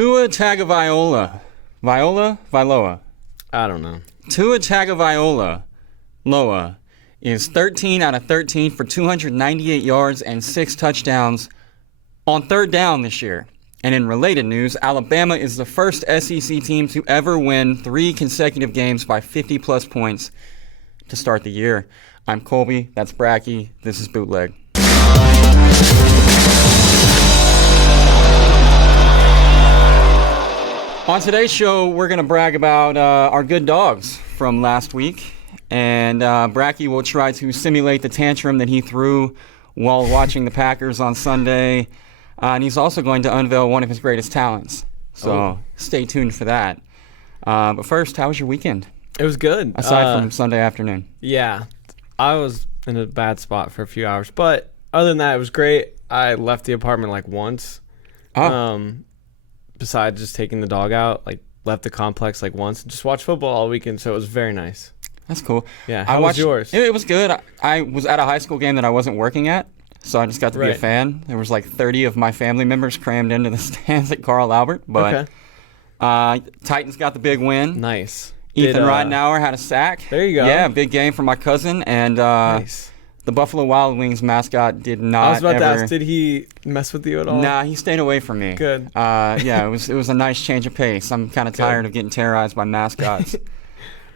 Tua Tagovailoa. Vailoa? I don't know. Tua Tagovailoa is 13 out of 13 for 298 yards and 6 touchdowns on third down this year. And in related news, Alabama is the first SEC team to ever win 3 consecutive games by 50-plus points to start the year. I'm Colby. That's Bratke. This is Bootleg. On today's show, we're going to brag about our good dogs from last week. And Bratke will try to simulate the tantrum that he threw while watching the Packers on Sunday. And he's also going to unveil one of his greatest talents. So Stay tuned for that. But first, how was your weekend? It was good. Aside from Sunday afternoon. Yeah. I was in a bad spot for a few hours. But other than that, it was great. I left the apartment like once. Besides just taking the dog out, like left the complex like once. Just watched football all weekend, so it was very nice. That's cool. Yeah. How was yours? It was good. I was at a high school game that I wasn't working at, so I just got to be a fan. There was like 30 of my family members crammed into the stands at Carl Albert. But Titans got the big win. Nice. Ethan Ridenauer had a sack. There you go. Yeah, big game for my cousin. And nice. The Buffalo Wild Wings mascot did not. I was about to ask, did he mess with you at all? Nah, he stayed away from me. Good. Yeah, it was a nice change of pace. I'm kind of tired of getting terrorized by mascots.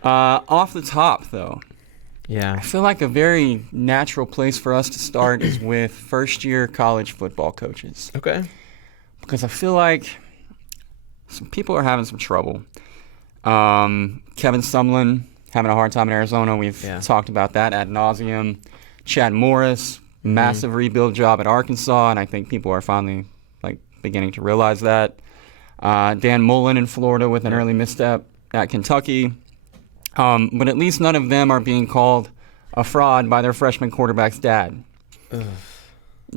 Off the top, though. Yeah. I feel like a very natural place for us to start is with first-year college football coaches. Okay. Because I feel like some people are having some trouble. Kevin Sumlin having a hard time in Arizona. We've talked about that ad nauseum. Chad Morris, massive rebuild job at Arkansas, and I think people are finally beginning to realize that. Dan Mullen in Florida with an early misstep at Kentucky. But at least none of them are being called a fraud by their freshman quarterback's dad. Ugh.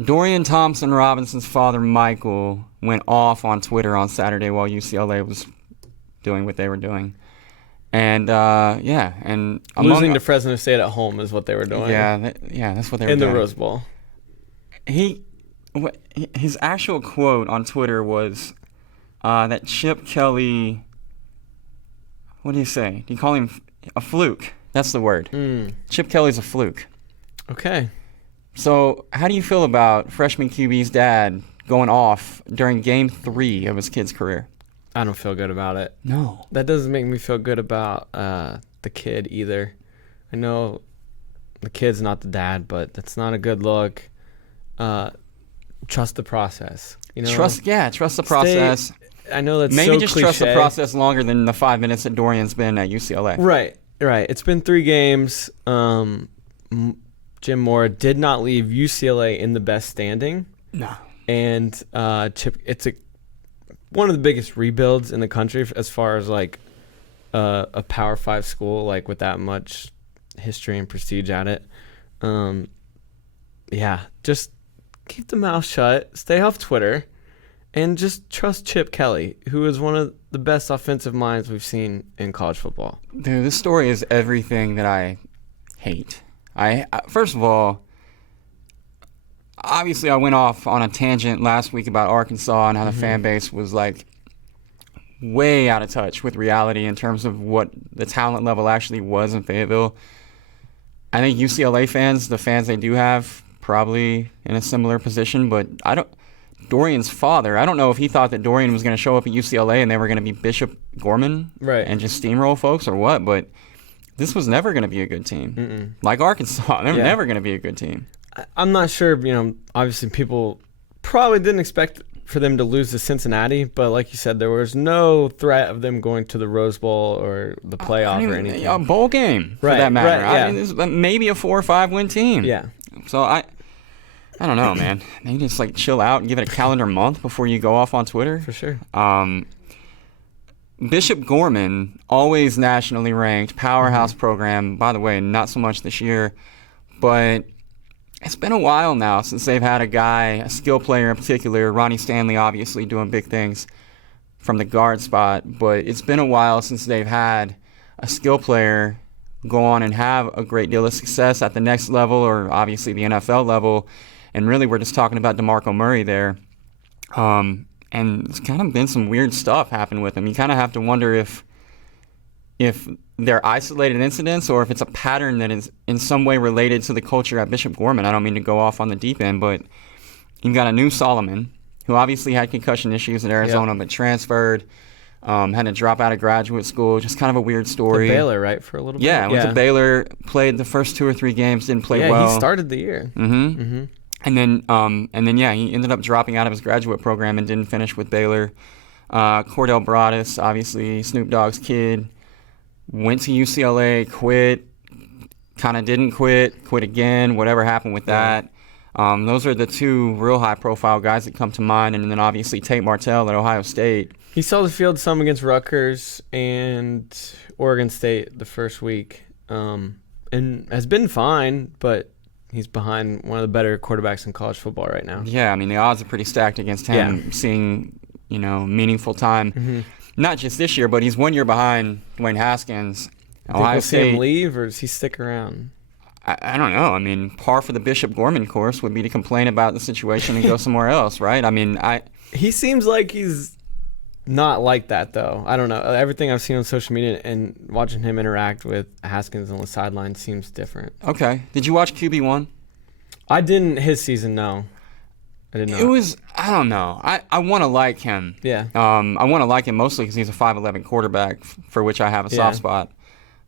Dorian Thompson-Robinson's father, Michael, went off on Twitter on Saturday while UCLA was doing what they were doing. And, and losing to Fresno State at home is what they were doing. Yeah, that's what they were doing. In the Rose Bowl. His actual quote on Twitter was that Chip Kelly, what do you say? Do you call him a fluke? That's the word. Chip Kelly's a fluke. Okay. So how do you feel about freshman QB's dad going off during Game 3 of his kid's career? I don't feel good about it. No. That doesn't make me feel good about the kid either. I know the kid's not the dad, but that's not a good look. Trust the process. You know? Trust the process. I know that's maybe so just cliche. Trust the process longer than the 5 minutes that Dorian's been at UCLA. Right. It's been 3 games. Jim Mora did not leave UCLA in the best standing. No. And Chip, it's one of the biggest rebuilds in the country as far as a Power 5 school with that much history and prestige at it. Just keep the mouth shut, stay off Twitter, and just trust Chip Kelly, who is one of the best offensive minds we've seen in college football. Dude, this story is everything that I hate. First of all, obviously I went off on a tangent last week about Arkansas and how the fan base was way out of touch with reality in terms of what the talent level actually was in Fayetteville. I think UCLA fans, the fans they do have, probably in a similar position, but Dorian's father, I don't know if he thought that Dorian was going to show up at UCLA and they were going to be Bishop Gorman and just steamroll folks or what, but this was never going to be a good team. Like Arkansas, they were never going to be a good team. I'm not sure, obviously people probably didn't expect for them to lose to Cincinnati, but like you said, there was no threat of them going to the Rose Bowl or the playoff or anything. A bowl game, for that matter. Right, this is maybe a 4 or 5 win team. Yeah. So I don't know, man. Maybe just chill out and give it a calendar month before you go off on Twitter. For sure. Bishop Gorman, always nationally ranked, powerhouse program. By the way, not so much this year, but it's been a while now since they've had a guy, a skill player in particular, Ronnie Stanley obviously doing big things from the guard spot, but it's been a while since they've had a skill player go on and have a great deal of success at the next level or obviously the NFL level. And really we're just talking about DeMarco Murray there. and it's kind of been some weird stuff happen with him. You kind of have to wonder if they're isolated incidents or if it's a pattern that is in some way related to the culture at Bishop Gorman. I don't mean to go off on the deep end, but you've got a new Solomon, who obviously had concussion issues in Arizona, but transferred, had to drop out of graduate school. Just kind of a weird story. To Baylor, right, for a little bit? Yeah, went to Baylor, played the first 2 or 3 games, didn't play well. Yeah, he started the year. And then, he ended up dropping out of his graduate program and didn't finish with Baylor. Cordell Broadus, obviously Snoop Dogg's kid, went to UCLA, quit, kind of didn't quit again, whatever happened with that. Those are the 2 real high-profile guys that come to mind. And then obviously Tate Martel at Ohio State. He saw the field some against Rutgers and Oregon State the first week, and has been fine, but he's behind one of the better quarterbacks in college football right now. Yeah, I mean, the odds are pretty stacked against him seeing, meaningful time. Not just this year, but he's 1 year behind Dwayne Haskins. Ohio State. See him leave, or does he stick around? I don't know. I mean, par for the Bishop Gorman course would be to complain about the situation and go somewhere else, right? I mean, he seems like he's not like that, though. I don't know. Everything I've seen on social media and watching him interact with Haskins on the sideline seems different. Okay. Did you watch QB1? I didn't his season, no. I did not. It was, I don't know. I want to like him. Yeah. I want to like him mostly because he's a 5'11" quarterback for which I have a soft spot.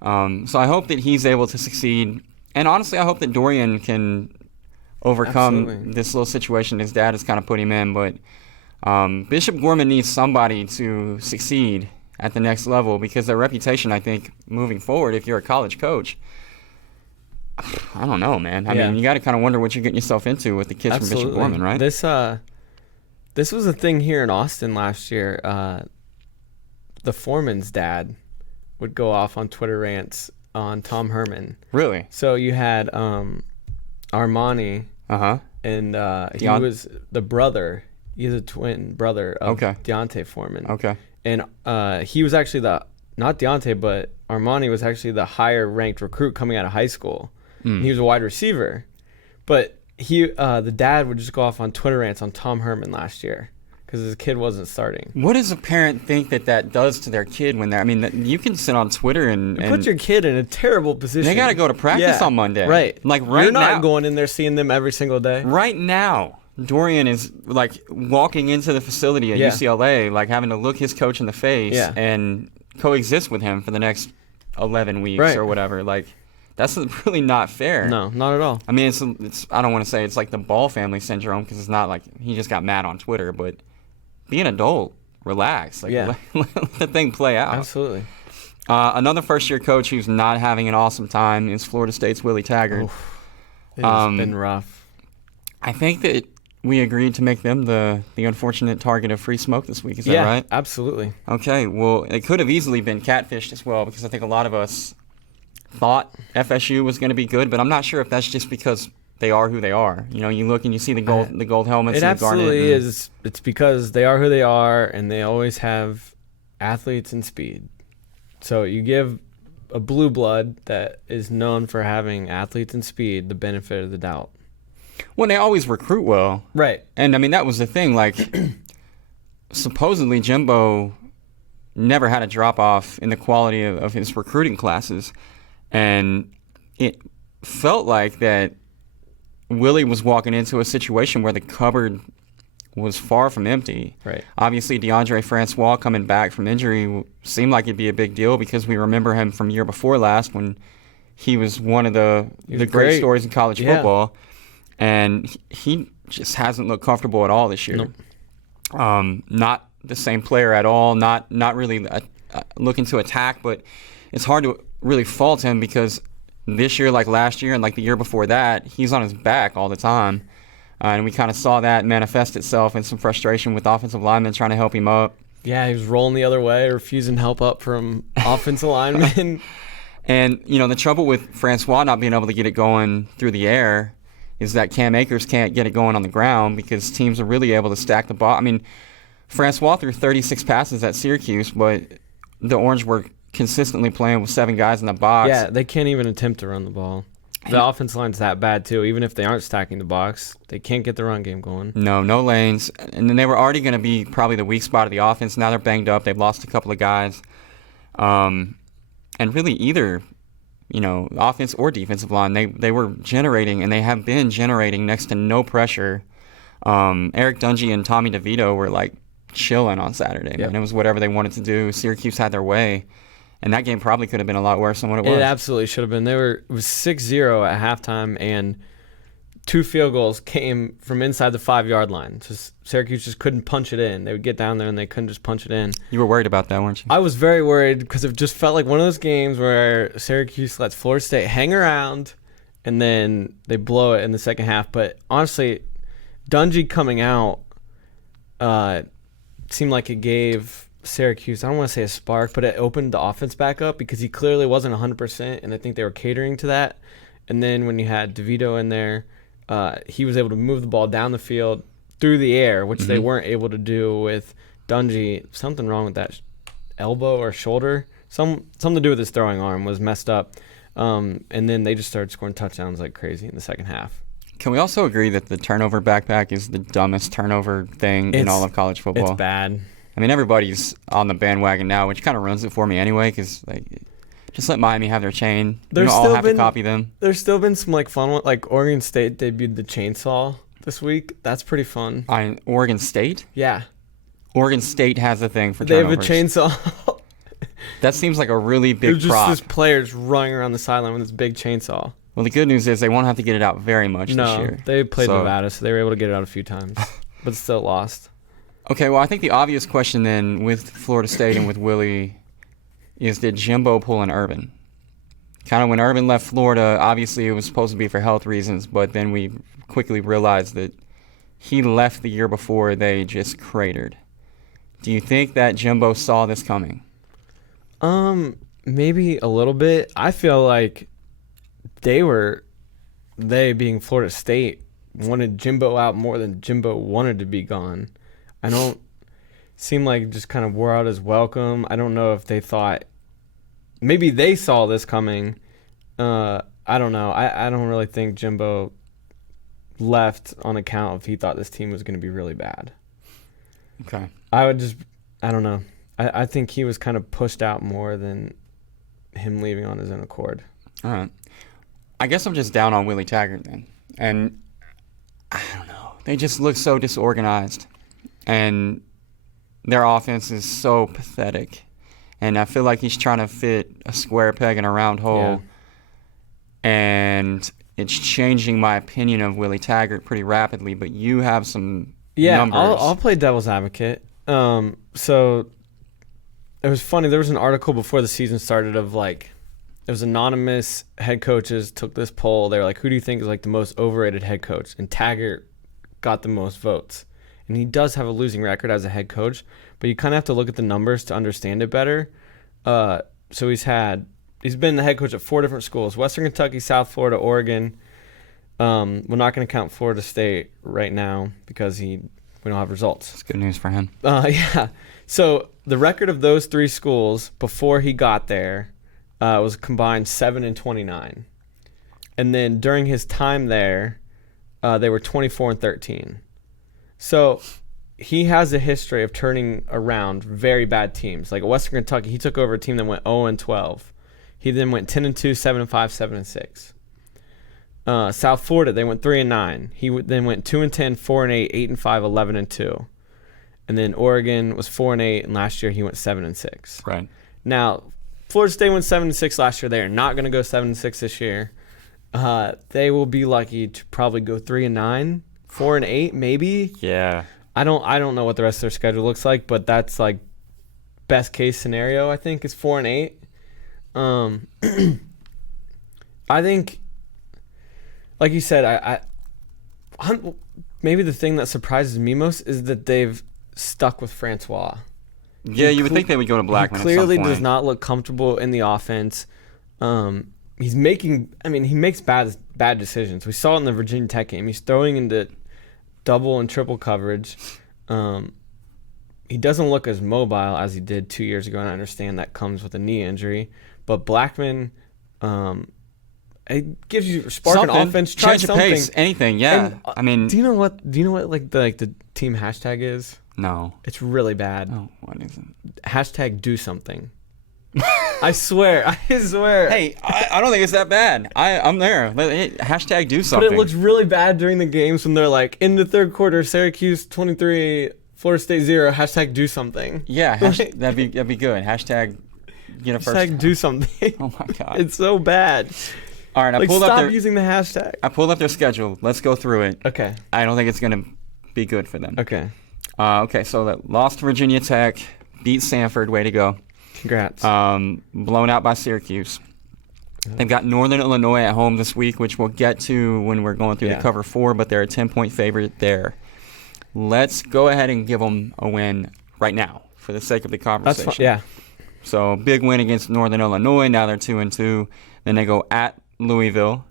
So I hope that he's able to succeed. And honestly, I hope that Dorian can overcome this little situation his dad has kind of put him in. But Bishop Gorman needs somebody to succeed at the next level because their reputation, I think, moving forward, if you're a college coach, I don't know, man. I mean, you got to kind of wonder what you're getting yourself into with the kids from Bishop Gorman, right? This was a thing here in Austin last year. The foreman's dad would go off on Twitter rants on Tom Herman. Really? So you had Armani, and he was the brother. He's a twin brother of Deontay Foreman. Okay. And he was actually not Deontay, but Armani was actually the higher ranked recruit coming out of high school. He was a wide receiver, but the dad would just go off on Twitter rants on Tom Herman last year because his kid wasn't starting. What does a parent think that does to their kid when they're? I mean, you can sit on Twitter and put your kid in a terrible position. They got to go to practice on Monday, right? Like right You're now, not going in there seeing them every single day. Right now, Dorian is like walking into the facility at UCLA, like having to look his coach in the face and coexist with him for the next 11 weeks or whatever. Like. That's really not fair. No, not at all. I mean, it's. I don't want to say it's like the Ball family syndrome because it's not like he just got mad on Twitter, but be an adult, relax, like let the thing play out. Absolutely. Another first-year coach who's not having an awesome time is Florida State's Willie Taggart. It's been rough. I think that we agreed to make them the unfortunate target of free smoke this week. Is that right? Yeah, absolutely. Okay. Well, it could have easily been catfished as well because I think a lot of us thought FSU was going to be good, but I'm not sure if that's just because they are who they are. You look and you see the gold helmets and the garnet. It absolutely is. It's because they are who they are, and they always have athletes and speed. So you give a blue blood that is known for having athletes and speed the benefit of the doubt. Well, they always recruit well. Right. And, I mean, that was the thing. Like, supposedly Jimbo never had a drop-off in the quality of his recruiting classes. And it felt like that Willie was walking into a situation where the cupboard was far from empty. Right. Obviously, DeAndre Francois coming back from injury seemed like it'd be a big deal because we remember him from year before last when he was one of the great stories in college football. And he just hasn't looked comfortable at all this year. Nope. Not the same player at all, not really looking to attack, but it's hard to really fault him because this year, like last year and like the year before that, he's on his back all the time. And we kind of saw that manifest itself in some frustration with offensive linemen trying to help him up. Yeah, he was rolling the other way, refusing help up from offensive linemen. And, the trouble with Francois not being able to get it going through the air is that Cam Akers can't get it going on the ground because teams are really able to stack the ball. I mean, Francois threw 36 passes at Syracuse, but the Orange were consistently playing with 7 guys in the box. Yeah, they can't even attempt to run the ball. The offense line's that bad, too. Even if they aren't stacking the box, they can't get the run game going. No lanes. And then they were already going to be probably the weak spot of the offense. Now they're banged up. They've lost a couple of guys. And really either, offense or defensive line, they were generating, and they have been generating next to no pressure. Eric Dungy and Tommy DeVito were, chilling on Saturday. Yep. Man. It was whatever they wanted to do. Syracuse had their way. And that game probably could have been a lot worse than what it was. It absolutely should have been. It was 6-0 at halftime, and 2 field goals came from inside the 5-yard line. Syracuse just couldn't punch it in. They would get down there, and they couldn't just punch it in. You were worried about that, weren't you? I was very worried because it just felt like one of those games where Syracuse lets Florida State hang around, and then they blow it in the second half. But honestly, Dungy coming out seemed like it gave Syracuse, I don't want to say a spark, but it opened the offense back up because he clearly wasn't 100%, and I think they were catering to that. And then when you had DeVito in there, he was able to move the ball down the field through the air, which they weren't able to do with Dungy. Something wrong with that elbow or shoulder. Something to do with his throwing arm was messed up. And then they just started scoring touchdowns like crazy in the second half. Can we also agree that the turnover backpack is the dumbest turnover thing in all of college football? It's bad. I mean, everybody's on the bandwagon now, which kind of ruins it for me anyway, because just let Miami have their chain. All have to copy them. There's still been some fun ones. Oregon State debuted the chainsaw this week. That's pretty fun. Oregon State? Yeah. Oregon State has a thing for turnovers. They have a chainsaw. That seems like a really big prop. There's just players running around the sideline with this big chainsaw. Well, the good news is they won't have to get it out very much this year. No, they played Nevada, so they were able to get it out a few times, but still lost. Okay, well, I think the obvious question then with Florida State and with Willie is, did Jimbo pull an Urban? Kind of when Urban left Florida, obviously it was supposed to be for health reasons, but then we quickly realized that he left the year before they just cratered. Do you think that Jimbo saw this coming? Maybe a little bit. I feel like they being Florida State, wanted Jimbo out more than Jimbo wanted to be gone. I don't seem like just kind of wore out his welcome. I don't know if they thought maybe they saw this coming. I don't know. I don't really think Jimbo left on account of he thought this team was going to be really bad. Okay. I don't know. I think he was kind of pushed out more than him leaving on his own accord. All right. I guess I'm just down on Willie Taggart then. And I don't know. They just look so disorganized. And their offense is so pathetic. And I feel like he's trying to fit a square peg in a round hole. Yeah. And it's changing my opinion of Willie Taggart pretty rapidly. But you have some numbers. I'll play devil's advocate. So it was funny. There was an article before the season started of it was anonymous head coaches took this poll. They were like, who do you think is the most overrated head coach? And Taggart got the most votes. And he does have a losing record as a head coach, but you kind of have to look at the numbers to understand it better. So he's been the head coach at 4 different schools: Western Kentucky, South Florida, Oregon. We're not going to count Florida State right now because we don't have results. It's good news for him. Yeah. So the record of those 3 schools before he got there was combined 7-29, and then during his time there, they were 24-13. So he has a history of turning around very bad teams. Like at Western Kentucky, he took over a team that went 0-12. He then went 10-2, 7-5, 7-6. South Florida, they went 3-9. He then went 2-10, 4-8, 8-5, 11-2. And then Oregon was 4-8, and last year he went 7-6. Right. Now, Florida State went 7-6 last year. They are not going to go 7-6 this year. They will be lucky to probably go 3-9, 4-8, maybe. Yeah. I don't know what the rest of their schedule looks like, but that's best case scenario. I think is 4-8. I think, like you said, I'm maybe the thing that surprises me most is that they've stuck with Francois. Yeah, you would think they would go to Blackman. He clearly at some point. does not look comfortable in the offense. He makes bad decisions. We saw it in the Virginia Tech game. He's throwing into double and triple coverage. He doesn't look as mobile as he did 2 years ago, and I understand that comes with a knee injury. But Blackman It gives you spark an offense. Try change of something. pace, anything. Yeah. Do you know what like the team hashtag is? No. It's really bad. Oh, what is it? Hashtag do something. I swear. Hey, I don't think it's that bad. I'm there. Hashtag do something. But it looks really bad during the games when they're like, in the third quarter, Syracuse 23, Florida State 0. Hashtag do something. Yeah, that'd be good. Hashtag get a first. Hashtag do something. Oh my God. It's so bad. All right, stop using the hashtag. I pulled up their schedule. Let's go through it. Okay. I don't think it's gonna be good for them. Okay. Okay, so that lost to Virginia Tech, beat Stanford. Way to go. Congrats. Blown out by Syracuse. They've got Northern Illinois at home this week, which we'll get to when we're going through the cover 4, but they're a 10-point favorite there. Let's go ahead and give them a win right now for the sake of the conversation. That's fine. Yeah. So big win against Northern Illinois. Now they're 2-2. Then they go at Louisville,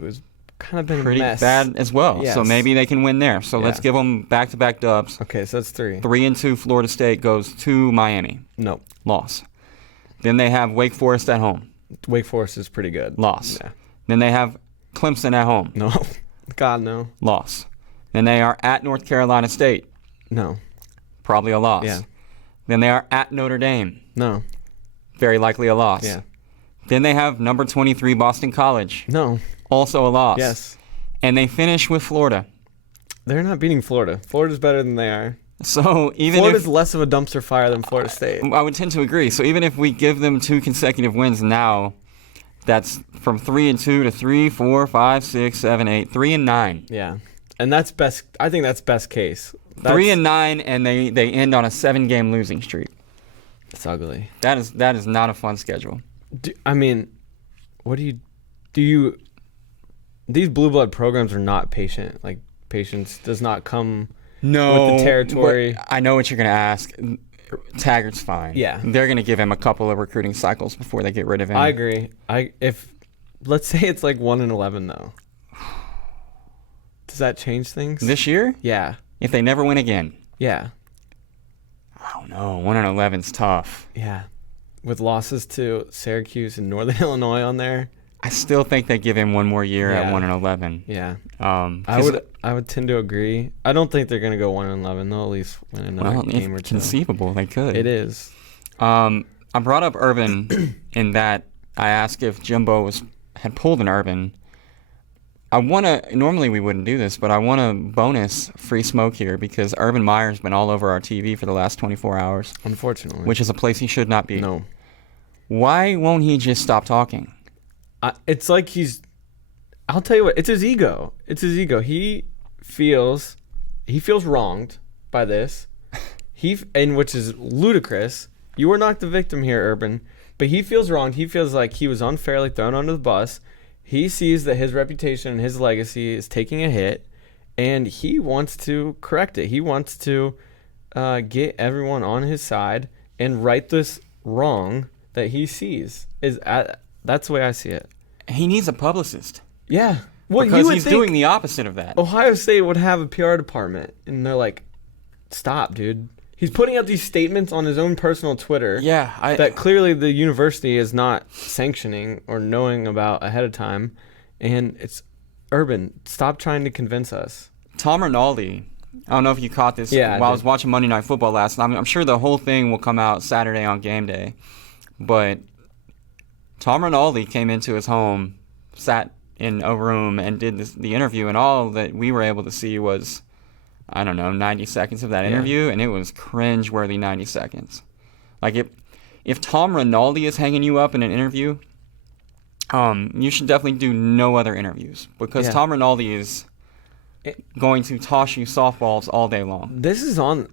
who's kind of been pretty a mess. bad as well. Yes. So maybe they can win there. So let's give them back-to-back dubs. Okay, so that's 3. 3-2 Florida State goes to Miami. No. Loss. Then they have Wake Forest at home. Wake Forest is pretty good. Loss. Yeah. Then they have Clemson at home. No. God, no. Loss. Then they are at North Carolina State. No. Probably a loss. Yeah. Then they are at Notre Dame. No. Very likely a loss. Yeah. Then they have number 23 Boston College. No. Also a loss. Yes. And they finish with Florida. They're not beating Florida. Florida's better than they are. So even Florida's less of a dumpster fire than Florida State. I would tend to agree. So even if we give them 2 consecutive wins now, that's from 3-2 to 3, 4, 5, 6, 7, 8, 3-9. Yeah. And that's best. I think that's best case. 3-9, and they end on a 7-game losing streak. It's ugly. That is not a fun schedule. What do you? These blue blood programs are not patient. Like patience does not come with the territory. I know what you're gonna ask. Taggart's fine. Yeah, they're gonna give him a couple of recruiting cycles before they get rid of him. I agree. If let's say it's like 1-11 though, does that change things this year? Yeah. If they never win again. Yeah. I don't know. 1-11's tough. Yeah. With losses to Syracuse and Northern Illinois on there. I still think they give him one more year at 1-11. Yeah. I would tend to agree. I don't think they're gonna go 1-11. They'll at least win another game or two. Conceivable, they could. It is. I brought up Urban in that I asked if Jimbo had pulled an Urban. Normally we wouldn't do this, but I want a bonus free smoke here because Urban Meyer's been all over our TV for the last 24 hours. Unfortunately. Which is a place he should not be. No. Why won't he just stop talking? It's like I'll tell you what, it's his ego. It's his ego. He feels wronged by this. Which is ludicrous. You are not the victim here, Urban. But he feels wronged. He feels like he was unfairly thrown under the bus. He sees that his reputation and his legacy is taking a hit, and he wants to correct it. He wants to get everyone on his side and right this wrong that he sees. That's the way I see it. He needs a publicist. Yeah. Well, because he's doing the opposite of that. Ohio State would have a PR department, and they're like, stop, dude. He's putting out these statements on his own personal Twitter that clearly the university is not sanctioning or knowing about ahead of time. And it's Urban. Stop trying to convince us. Tom Rinaldi, I don't know if you caught this while I was watching Monday Night Football last night. I'm sure the whole thing will come out Saturday on game day. But Tom Rinaldi came into his home, sat in a room, and did the interview. And all that we were able to see was, 90 seconds of that interview, and it was cringe-worthy 90 seconds. Like, if Tom Rinaldi is hanging you up in an interview, you should definitely do no other interviews, because Tom Rinaldi is going to toss you softballs all day long. This is on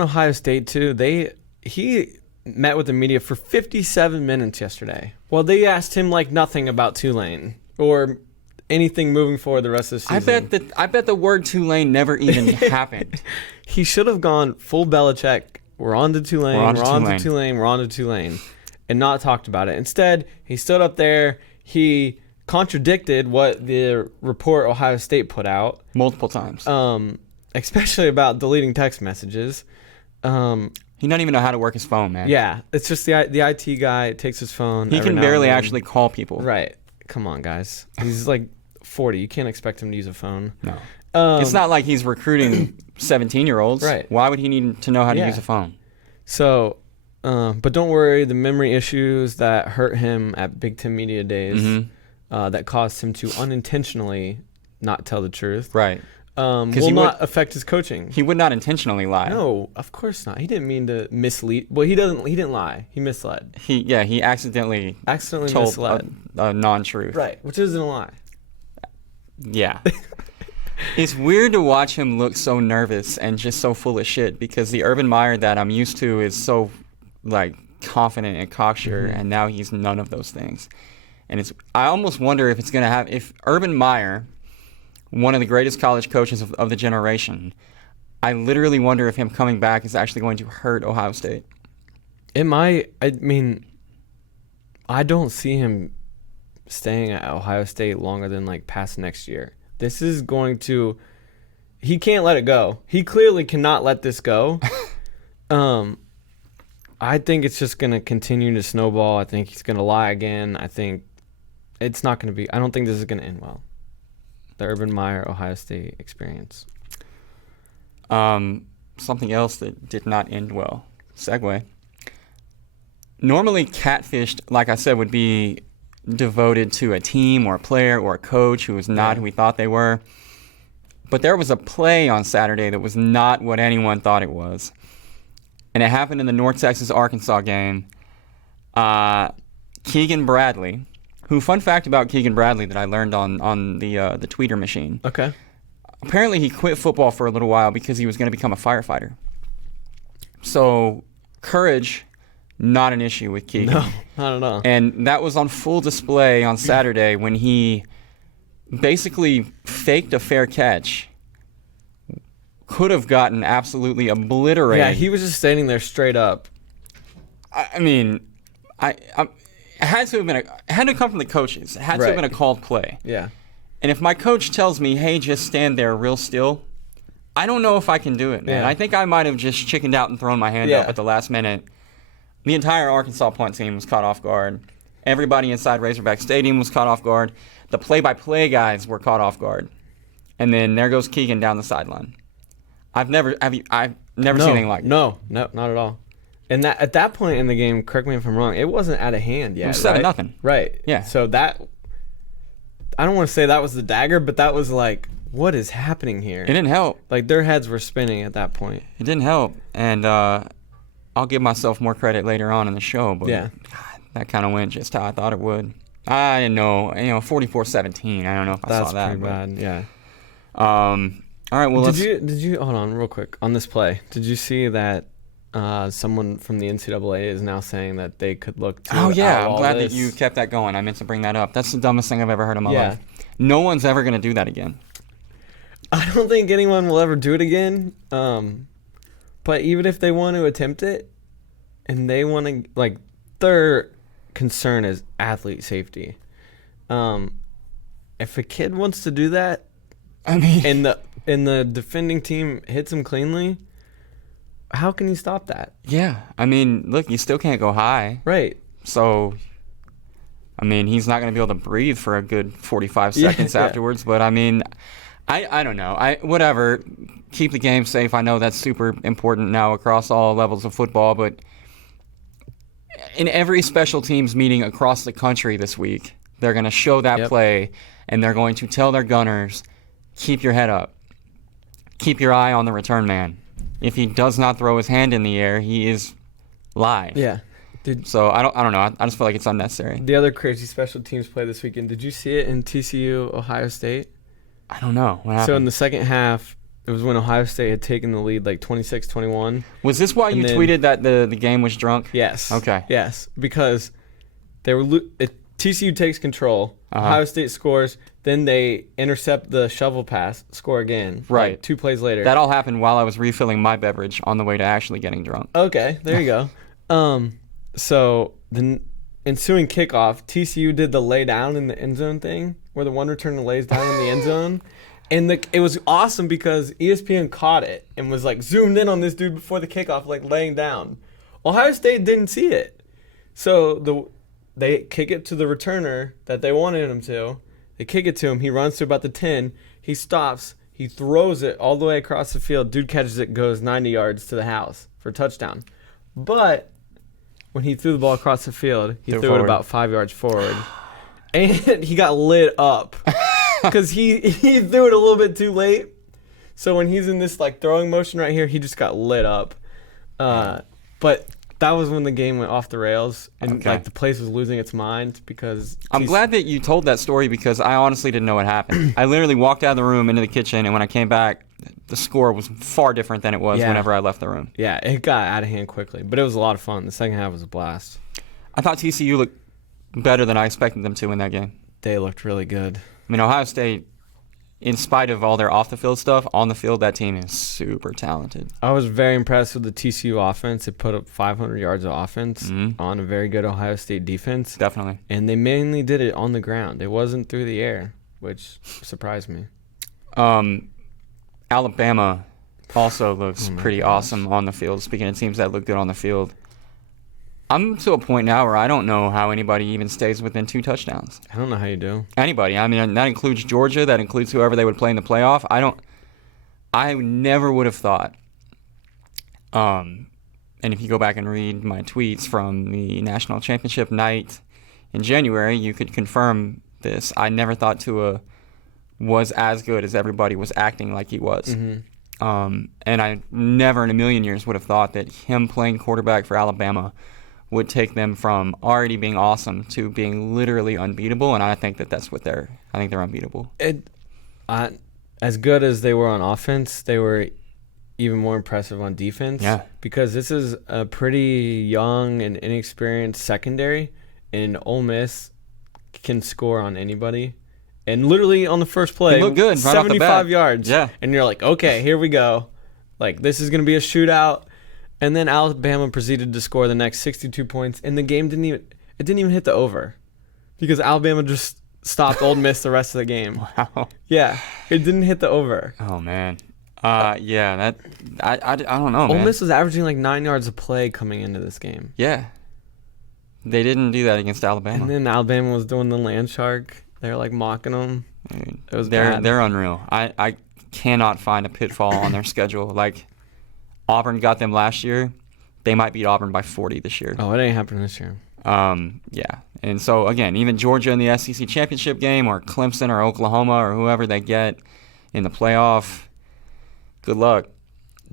Ohio State, too. He met with the media for 57 minutes yesterday. Well, they asked him, nothing about Tulane, or anything moving forward the rest of the season. I bet the word Tulane never even happened. He should have gone full Belichick. We're on to Tulane. We're on to Tulane, and not talked about it. Instead, he stood up there. He contradicted what the report Ohio State put out multiple times. Especially about deleting text messages. He doesn't even know how to work his phone, man. Yeah, it's just the IT guy takes his phone. He can barely actually call people. Right. come on, guys. He's like 40. You can't expect him to use a phone. No. It's not like he's recruiting 17-year-olds. Right. Why would he need to know how to use a phone? So, but don't worry. The memory issues that hurt him at Big Ten Media Days that caused him to unintentionally not tell the truth. Right. Will not affect his coaching. He would not intentionally lie. No, of course not. He didn't mean to mislead. Well, he didn't lie. He misled. He accidentally told misled a non-truth. Right, which isn't a lie. Yeah. It's weird to watch him look so nervous and just so full of shit because the Urban Meyer that I'm used to is so like confident and cocksure, and now he's none of those things. And I almost wonder if it's gonna if Urban Meyer, one of the greatest college coaches of the generation, I literally wonder if him coming back is actually going to hurt Ohio State. It might. I mean, I don't see him staying at Ohio State longer than like past next year. This is going to. He can't let it go. He clearly cannot let this go. I think it's just going to continue to snowball. I think he's going to lie again. I think it's not going to be. I don't think this is going to end well. The Urban Meyer Ohio State experience. Something else that did not end well. Segue. Normally, catfished, like I said, would be devoted to a team or a player or a coach who was not who we thought they were. But there was a play on Saturday that was not what anyone thought it was. And it happened in the North Texas-Arkansas game. Keegan Bradley, who, fun fact about Keegan Bradley that I learned on the tweeter machine. Okay. Apparently he quit football for a little while because he was going to become a firefighter. So courage, not an issue with Keegan. No, not at all. And that was on full display on Saturday when he basically faked a fair catch. Could have gotten absolutely obliterated. Yeah, he was just standing there straight up. I mean, it had to come from the coaches. It had to have been a called play. Yeah. And if my coach tells me, hey, just stand there real still, I don't know if I can do it, man. Yeah. I think I might have just chickened out and thrown my hand up at the last minute. The entire Arkansas punt team was caught off guard. Everybody inside Razorback Stadium was caught off guard. The play-by-play guys were caught off guard. And then there goes Keegan down the sideline. I've never seen anything like it. No, not at all. And at that point in the game, correct me if I'm wrong, it wasn't out of hand yet. It was 7-0. Right. Yeah. So that, I don't want to say that was the dagger, but that was like, what is happening here? It didn't help. Like their heads were spinning at that point. It didn't help. And I'll give myself more credit later on in the show, but God, that kind of went just how I thought it would. I didn't know, 44-17. I don't know if I saw that. That's pretty bad, yeah. All right, well, did you hold on real quick on this play? Did you see that someone from the NCAA is now saying that they could look to I'm glad this? that you kept that going. I meant to bring that up. That's the dumbest thing I've ever heard in my life. No one's ever going to do that again. I don't think anyone will ever do it again. But even if they want to attempt it, and they want to, like, their concern is athlete safety. If a kid wants to do that, I mean, and the defending team hits him cleanly, how can you stop that? Yeah, I mean, look, you still can't go high. Right. So, I mean, he's not going to be able to breathe for a good 45 seconds afterwards. But, I mean, I don't know. Whatever. Keep the game safe. I know that's super important now across all levels of football. But in every special teams meeting across the country this week, they're going to show that play, and they're going to tell their gunners, keep your head up. Keep your eye on the return man. If he does not throw his hand in the air, he is live. Yeah. So I don't know. I just feel like it's unnecessary. The other crazy special teams play this weekend, did you see it in TCU, Ohio State? I don't know. What happened? So in the second half, it was when Ohio State had taken the lead like 26-21. Was this why you tweeted that the game was drunk? Yes. Okay. Yes, because they were TCU takes control. Ohio State scores. Then they intercept the shovel pass, score again. Right. Like 2 plays later. That all happened while I was refilling my beverage on the way to actually getting drunk. Okay, there you go. So the ensuing kickoff, TCU did the lay down in the end zone thing, where the one returner lays down in the end zone. And it was awesome because ESPN caught it and was like zoomed in on this dude before the kickoff, like laying down. Ohio State didn't see it. So they kick it to the returner that they wanted him to. They kick it to him. He runs to about the 10. He stops. He throws it all the way across the field. Dude catches it, goes 90 yards to the house for a touchdown. But when he threw the ball across the field, he threw it about 5 yards forward. And he got lit up because he threw it a little bit too late. So when he's in this like throwing motion right here, he just got lit up. But that was when the game went off the rails and like the place was losing its mind because I'm glad that you told that story because I honestly didn't know what happened. I literally walked out of the room into the kitchen, and when I came back, the score was far different than it was whenever I left the room. Yeah, it got out of hand quickly, but it was a lot of fun. The second half was a blast. I thought TCU looked better than I expected them to in that game. They looked really good. I mean, Ohio State, in spite of all their off-the-field stuff, on the field, that team is super talented. I was very impressed with the TCU offense. It put up 500 yards of offense on a very good Ohio State defense. Definitely. And they mainly did it on the ground. It wasn't through the air, which surprised me. Alabama also looks pretty awesome on the field. Speaking of teams that look good on the field, I'm to a point now where I don't know how anybody even stays within 2 touchdowns. I don't know how you do. Anybody. I mean, that includes Georgia. That includes whoever they would play in the playoff. I never would have thought. And if you go back and read my tweets from the national championship night in January, you could confirm this. I never thought Tua was as good as everybody was acting like he was. And I never in a million years would have thought that him playing quarterback for Alabama would take them from already being awesome to being literally unbeatable, and I think that's what they're unbeatable. As good as they were on offense, they were even more impressive on defense. Yeah. Because this is a pretty young and inexperienced secondary, and Ole Miss can score on anybody. And literally on the first play, they look good, 75 yards. Yeah. And you're like, okay, here we go. Like, this is going to be a shootout. And then Alabama proceeded to score the next 62 points, and the game didn't even hit the over because Alabama just stopped Ole Miss the rest of the game. Wow. Yeah, it didn't hit the over. Oh man. I don't know, man. Ole Miss was averaging like 9 yards a play coming into this game. Yeah. They didn't do that against Alabama. And then Alabama was doing the land shark. They were like mocking them. Dude, it was bad. They're unreal. I cannot find a pitfall on their schedule. Like Auburn got them last year. They might beat Auburn by 40 this year. Oh, it ain't happening this year. Yeah. And so, again, even Georgia in the SEC championship game or Clemson or Oklahoma or whoever they get in the playoff, good luck.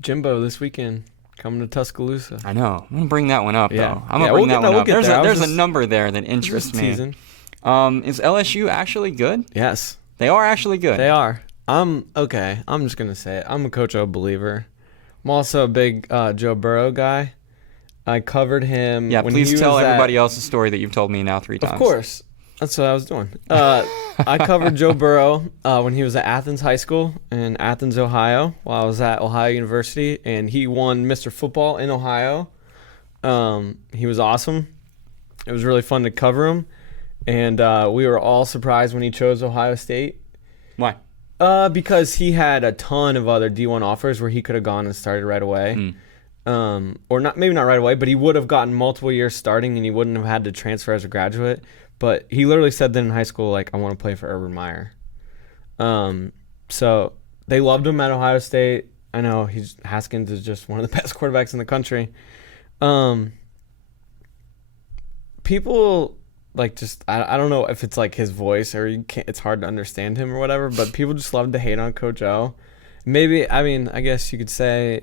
Jimbo this weekend coming to Tuscaloosa. I know. I'm going to bring that one up, though. I'm going to bring that one up. There's a number there that interests me. Is LSU actually good? Yes. They are actually good. They are. I'm just going to say it. I'm a Coach O believer. I'm also a big Joe Burrow guy. I covered him. Yeah, when please tell everybody else the story that you've told me now 3 times. Of course. That's what I was doing. I covered Joe Burrow when he was at Athens High School in Athens, Ohio, while I was at Ohio University, and he won Mr. Football in Ohio. He was awesome. It was really fun to cover him, and we were all surprised when he chose Ohio State. Why? Because he had a ton of other D1 offers where he could have gone and started right away. Or maybe not right away, but he would have gotten multiple years starting and he wouldn't have had to transfer as a graduate. But he literally said that in high school, like, I want to play for Urban Meyer. So they loved him at Ohio State. I know Haskins is just one of the best quarterbacks in the country. People... Like, just, I don't know if it's, like, his voice or it's hard to understand him or whatever, but people just love to hate on Coach O. Maybe, I guess you could say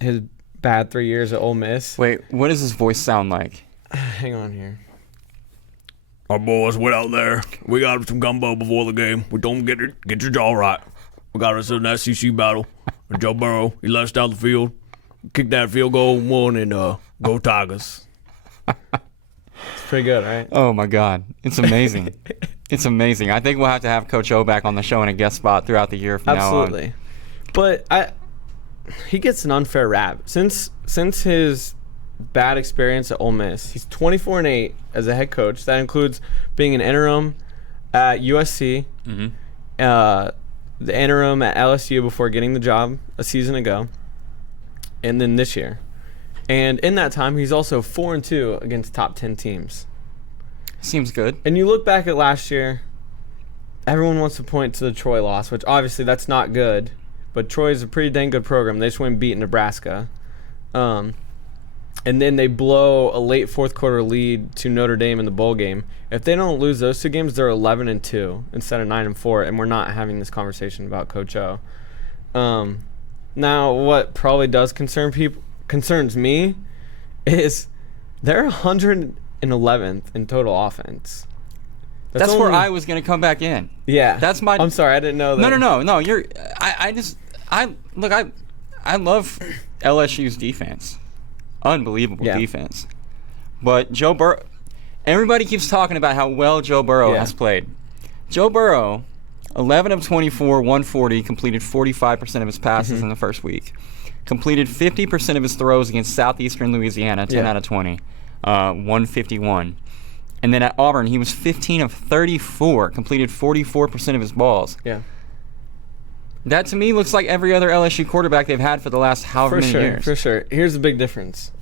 his bad 3 years at Ole Miss. Wait, what does his voice sound like? Hang on here. Our boys went out there. We got some gumbo before the game. We told them get your jaw right. We got us in an SEC battle. And Joe Burrow, he let us down the field, kicked that field goal, won, and go Tigers. It's pretty good, right? Oh, my God. It's amazing. It's amazing. I think we'll have to have Coach O back on the show in a guest spot throughout the year from now on. Absolutely. But he gets an unfair rap. Since his bad experience at Ole Miss, he's 24-8 as a head coach. That includes being an interim at USC, the interim at LSU before getting the job a season ago, and then this year. And in that time, he's also 4-2 against top 10 teams. Seems good. And you look back at last year, everyone wants to point to the Troy loss, which obviously that's not good. But Troy's a pretty dang good program. They just went and beat Nebraska. And then they blow a late fourth quarter lead to Notre Dame in the bowl game. If they don't lose those 2 games, they're 11-2 instead of 9-4, and we're not having this conversation about Coach O. Now, what probably concerns me is they're 111th in total offense. That's where I was going to come back in. Yeah. That's my. I'm sorry, I didn't know that. No. You're. I love LSU's defense. Unbelievable defense. But Joe Burrow, everybody keeps talking about how well Joe Burrow has played. Joe Burrow, 11 of 24, 140, completed 45% of his passes in the first week. Completed 50% of his throws against Southeastern Louisiana, 10 out of 20, 151. And then at Auburn, he was 15 of 34, completed 44% of his balls. Yeah. That, to me, looks like every other LSU quarterback they've had for the last however many years. For sure. Here's the big difference.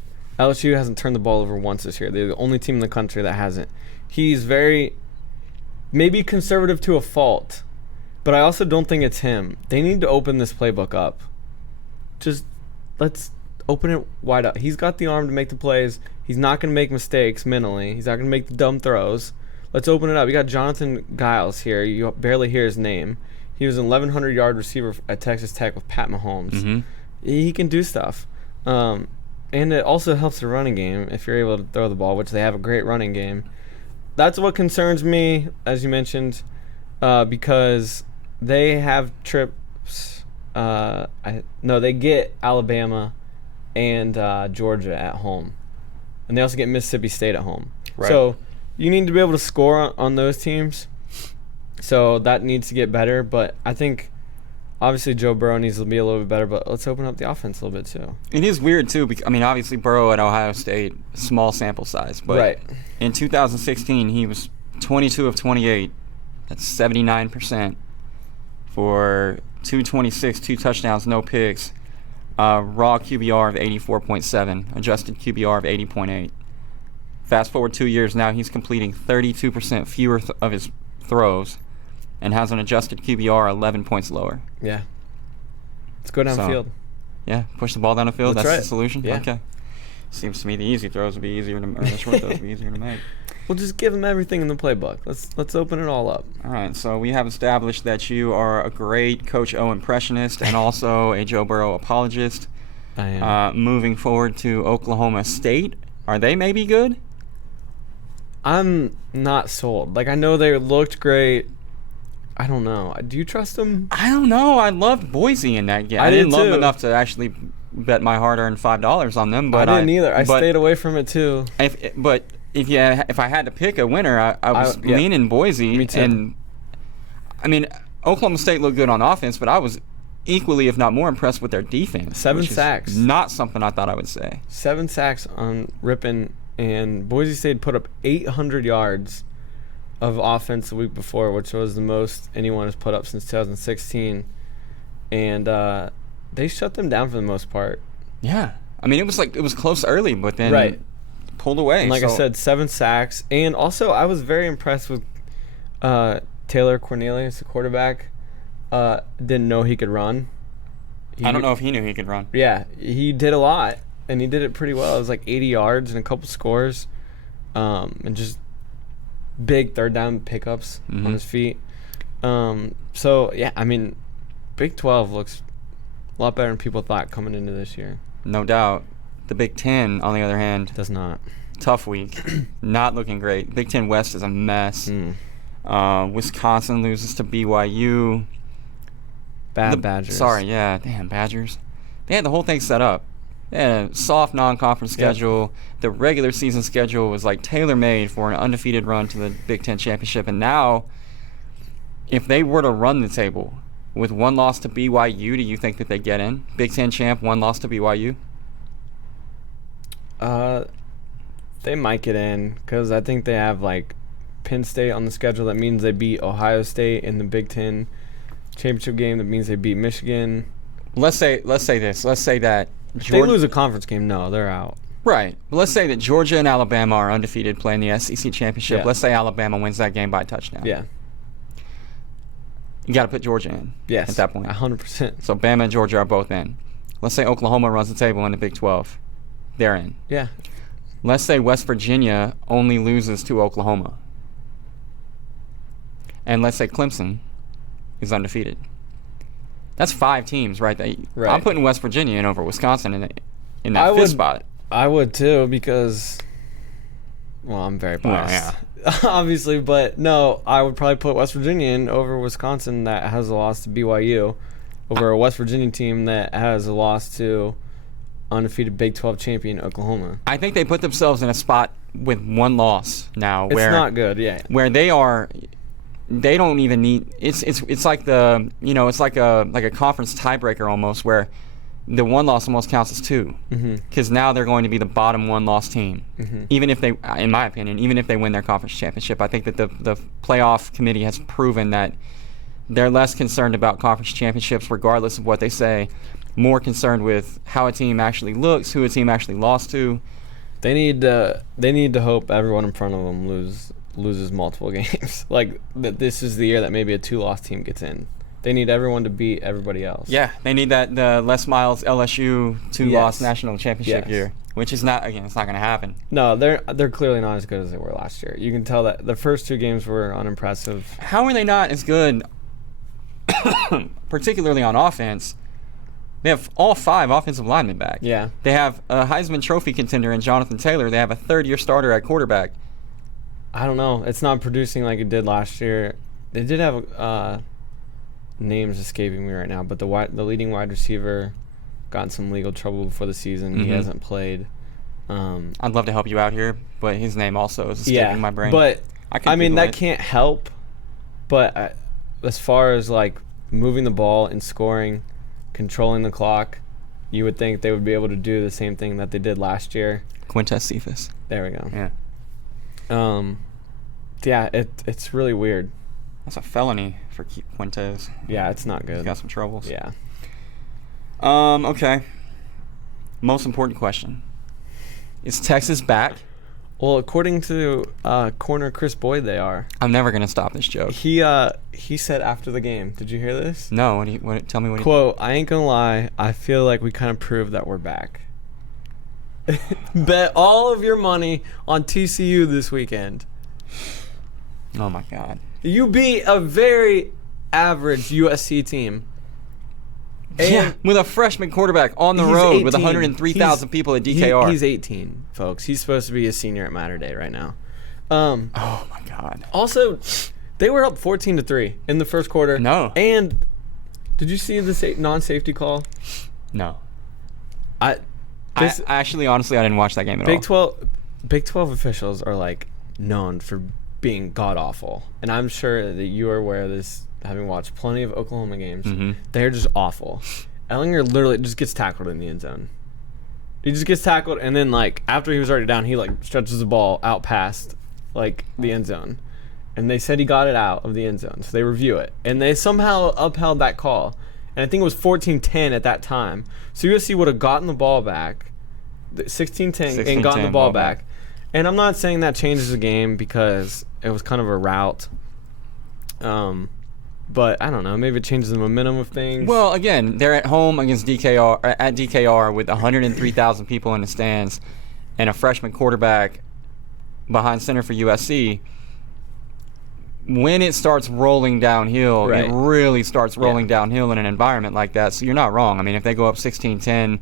LSU hasn't turned the ball over once this year. They're the only team in the country that hasn't. He's maybe conservative to a fault, but I also don't think it's him. They need to open this playbook up. Just let's open it wide up. He's got the arm to make the plays. He's not going to make mistakes mentally. He's not going to make the dumb throws. Let's open it up. You got Jonathan Giles here. You barely hear his name. He was an 1,100-yard receiver at Texas Tech with Pat Mahomes. He can do stuff. And it also helps the running game if you're able to throw the ball, which they have a great running game. That's what concerns me, as you mentioned, because they have trips. They get Alabama and Georgia at home. And they also get Mississippi State at home. Right. So you need to be able to score on those teams. So that needs to get better. But I think, obviously, Joe Burrow needs to be a little bit better. But let's open up the offense a little bit, too. It is weird, too. Because, obviously, Burrow at Ohio State, small sample size. But in 2016, he was 22 of 28. That's 79% for 226, 2 touchdowns, no picks. Raw QBR of 84.7, adjusted QBR of 80.8. Fast forward 2 years now, he's completing 32% fewer of his throws and has an adjusted QBR 11 points lower. Yeah. Let's go downfield. Yeah, push the ball down the field. That's the solution? Yeah. Okay. Seems to me the easy throws would be easier to, or the short throws would be easier to make. We'll just give him everything in the playbook. Let's open it all up. All right, so we have established that you are a great Coach O impressionist and also a Joe Burrow apologist. I am. Moving forward to Oklahoma State, are they maybe good? I'm not sold. I know they looked great. I don't know. Do you trust them? I don't know. I loved Boise in that game. I didn't love them enough to actually bet my hard-earned $5 on them. But I didn't either. I stayed away from it too. If I had to pick a winner, I was leaning Boise. Me too. And Oklahoma State looked good on offense, but I was equally, if not more, impressed with their defense. 7 sacks. Not something I thought I would say. 7 sacks on Rippin, and Boise State put up 800 yards of offense the week before, which was the most anyone has put up since 2016. And they shut them down for the most part. Yeah. it was close early, but then pulled away. And like I said, 7 sacks. And also, I was very impressed with Taylor Cornelius, the quarterback. Didn't know he could run. I don't know if he knew he could run. Yeah, he did a lot, and he did it pretty well. It was 80 yards and a couple scores, and just big third down pickups on his feet. Big 12 looks a lot better than people thought coming into this year. No doubt. The Big Ten, on the other hand, does not. Tough week. Not looking great. Big Ten West is a mess. Wisconsin loses to BYU. Badgers. Damn, Badgers. They had the whole thing set up. They had a soft non-conference schedule. The regular season schedule was tailor-made for an undefeated run to the Big Ten championship. And now, if they were to run the table with 1 loss to BYU, do you think that they get in? Big Ten champ, 1 loss to BYU? They might get in because I think they have Penn State on the schedule. That means they beat Ohio State in the Big Ten championship game. That means they beat Michigan. Let's say this. Let's say that if they lose a conference game, no, they're out. Right. But let's say that Georgia and Alabama are undefeated playing the SEC championship. Yeah. Let's say Alabama wins that game by a touchdown. Yeah. You got to put Georgia in. Yes. At that point. 100%. So Bama and Georgia are both in. Let's say Oklahoma runs the table in the Big 12. They're in. Yeah. Let's say West Virginia only loses to Oklahoma. And let's say Clemson is undefeated. That's 5 teams right there. Right. I'm putting West Virginia in over Wisconsin in that fifth spot. I would too because, well, I'm very biased. Well, Obviously, but no, I would probably put West Virginia in over Wisconsin that has a loss to BYU, over a West Virginia team that has a loss to undefeated Big 12 champion Oklahoma. I think they put themselves in a spot with one loss now It's not good, yeah. where they don't even need it's like the it's like a conference tiebreaker almost, where the one loss almost counts as 2 because now they're going to be the bottom one loss team, even if they, in my opinion, even if they win their conference championship. I think that the playoff committee has proven that they're less concerned about conference championships regardless of what they say, more concerned with how a team actually looks, who a team actually lost to. They need to hope everyone in front of them loses multiple games. Like that this is the year that maybe a 2-loss team gets in. They need everyone to beat everybody else. Yeah, they need the Les Miles LSU 2-loss national championship year, which is not, again, it's not going to happen. No, they're clearly not as good as they were last year. You can tell that the first 2 games were unimpressive. How are they not as good, particularly on offense? They have all 5 offensive linemen back. Yeah. They have a Heisman Trophy contender in Jonathan Taylor. They have a third-year starter at quarterback. I don't know. It's not producing like it did last year. They did have names escaping me right now, but the leading wide receiver got in some legal trouble before the season. He hasn't played. I'd love to help you out here, but his name also is escaping my brain. But I mean that it. can't help. But as far as like moving the ball and scoring, controlling the clock, you would think they would be able to do the same thing that they did last year. Quintez Cephas. There we go. Yeah. Yeah, it's really weird. That's a felony for Quintez. Yeah, it's not good. He's got some troubles. Yeah. Okay. Most important question. Is Texas back? Well, according to corner Chris Boyd, they are. I'm never going to stop this joke. He said after the game. Did you hear this? No. Tell me what he... Quote, I ain't gonna lie, I feel like we kind of proved that we're back. Bet all of your money on TCU this weekend. Oh, my God. You beat a very average USC team. Yeah, with a freshman quarterback on the road 18. with 103,000 people at DKR. He's 18, folks. He's supposed to be a senior at Mater Day right now. Oh, my God. Also, they were up 14-3 in the first quarter. No. And did you see the non-safety call? No. Honestly, I didn't watch that game at all. Big 12 officials are like known for being god awful, and I'm sure that you are aware of this, having watched plenty of Oklahoma games. They're just awful. Ellinger literally just gets tackled in the end zone. He just gets tackled, and then like after he was already down, he like stretches the ball out past like the end zone, and they said he got it out of the end zone, so they review it, and they somehow upheld that call. And I think it was 14-10 at that time. So USC would have gotten the ball back, 16-10, and gotten the ball back. And I'm not saying that changes the game because it was kind of a rout. But I don't know. Maybe it changes the momentum of things. Well, again, they're at home against DKR with 103,000 people in the stands and a freshman quarterback behind center for USC. When it starts rolling downhill, Right. it really starts rolling downhill in an environment like that. So you're not wrong. I mean, if they go up 16-10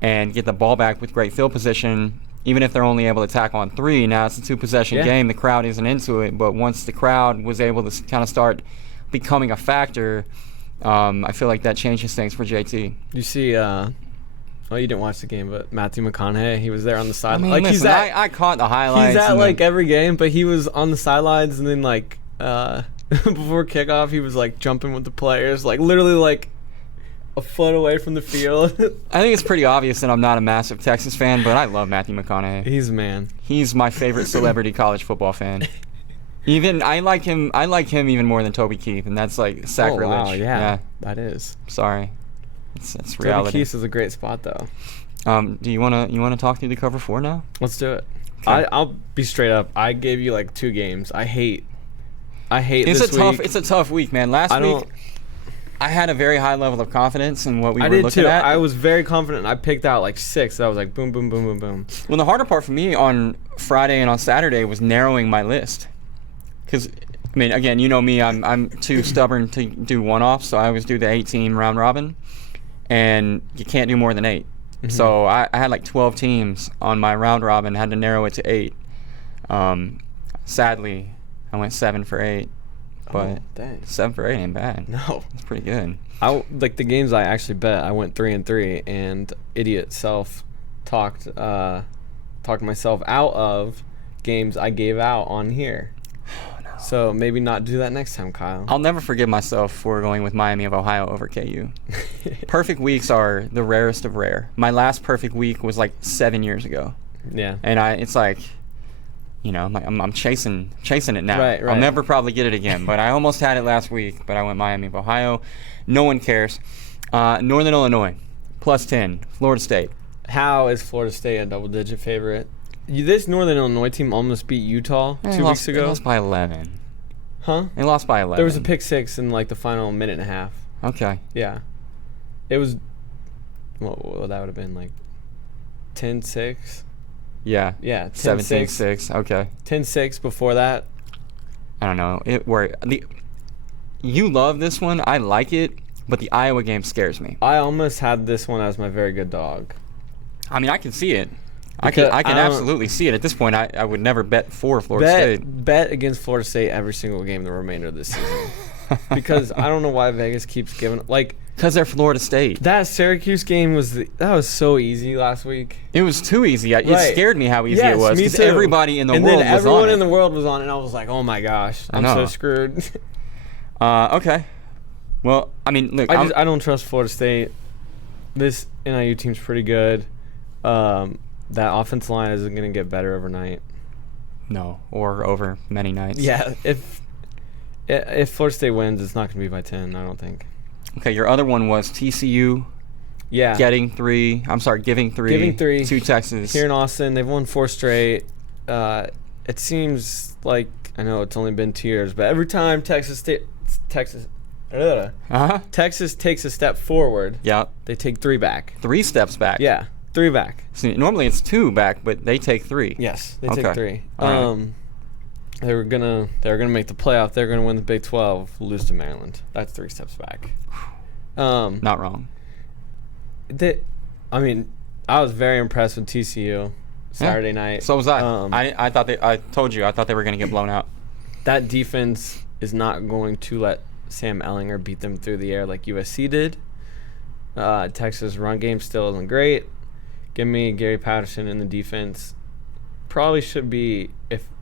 and get the ball back with great field position, even if they're only able to tack on 3, now it's a 2-possession game. The crowd isn't into it. But once the crowd was able to kind of start becoming a factor, I feel like that changes things for JT. You see, well, you didn't watch the game, but Matthew McConaughey, he was there on the I sideline. mean, listen, I caught the highlights. He's at like every game, but he was on the sidelines, and then like before kickoff, he was like jumping with the players, like literally like a foot away from the field. I think it's pretty obvious that I'm not a massive Texas fan, but I love Matthew McConaughey. He's a man. He's my favorite celebrity college football fan. Even I like him even more than Toby Keith, and that's like sacrilege. Oh wow, yeah. That is. Sorry. That's Toby reality. Keith is a great spot though. Do you wanna talk through the cover 4 now? Let's do it. Okay. I'll be straight up. I gave you like 2 games. I hate It's this week. It's a tough week, man. Last week, I had a very high level of confidence in what we were looking at. I was very confident. I picked out like 6. I was like, boom, boom, boom, boom, boom. Well, the harder part for me on Friday and on Saturday was narrowing my list. Because, I mean, again, you know me, I'm too stubborn to do one-offs, so I always do the 8-team round robin, and you can't do more than 8. Mm-hmm. So I had like 12 teams on my round robin, had to narrow it to 8. Sadly, I went 7 for 8. But 7 for 8 ain't bad. No, it's pretty good. Like the games I actually bet, I went 3-3, and idiot self talked myself out of games I gave out on here. Oh, no. So maybe not do that next time, Kyle. I'll never forgive myself for going with Miami of Ohio over KU. Perfect weeks are the rarest of rare. My last perfect week was like 7 years ago. Yeah. And it's like, you know, I'm chasing it now. Right. I'll never probably get it again, but I almost had it last week, but I went Miami of Ohio. No one cares. Northern Illinois, +10. Florida State. How is Florida State a double-digit favorite? This Northern Illinois team almost beat Utah 2 weeks ago. They lost by 11. Huh? They lost by 11. There was a pick 6 in like the final minute and a half. Okay. Yeah. It was, well, that would have been like 10-6. Yeah. 17-6. Okay. 10-6 before that. I don't know. You love this one. I like it, but the Iowa game scares me. I almost had this one as my very good dog. I mean, I can see it. I can absolutely see it. At this point, I would never bet for Florida State. Bet against Florida State every single game the remainder of this season. Because I don't know why Vegas keeps giving because they're Florida State. That Syracuse game was so easy last week. It was too easy. It scared me how easy it was because everybody in the world was on it. And then everyone in the world was on it, and I was like, oh my gosh, I'm so screwed. Okay. Well, I mean, look. I don't trust Florida State. This NIU team's pretty good. That offensive line isn't going to get better overnight. No, or over many nights. Yeah, if Florida State wins, it's not going to be by 10, I don't think. Okay, your other one was TCU. Yeah. Giving 3 to Texas. Here in Austin, they've won 4 straight. It seems like, I know it's only been 2 years, but every time Texas takes a step forward, they take 3 back. 3 steps back? Yeah, 3 back. See, normally it's 2 back, but they take 3. Yes, they take 3. Right. They were gonna make the playoff. They're gonna win the Big 12, lose to Maryland. That's 3 steps back. Not wrong. I mean, I was very impressed with TCU Saturday night. So was I. I thought I told you I thought they were gonna get blown out. That defense is not going to let Sam Ehlinger beat them through the air like USC did. Texas run game still isn't great. Give me Gary Patterson in the defense. Probably should be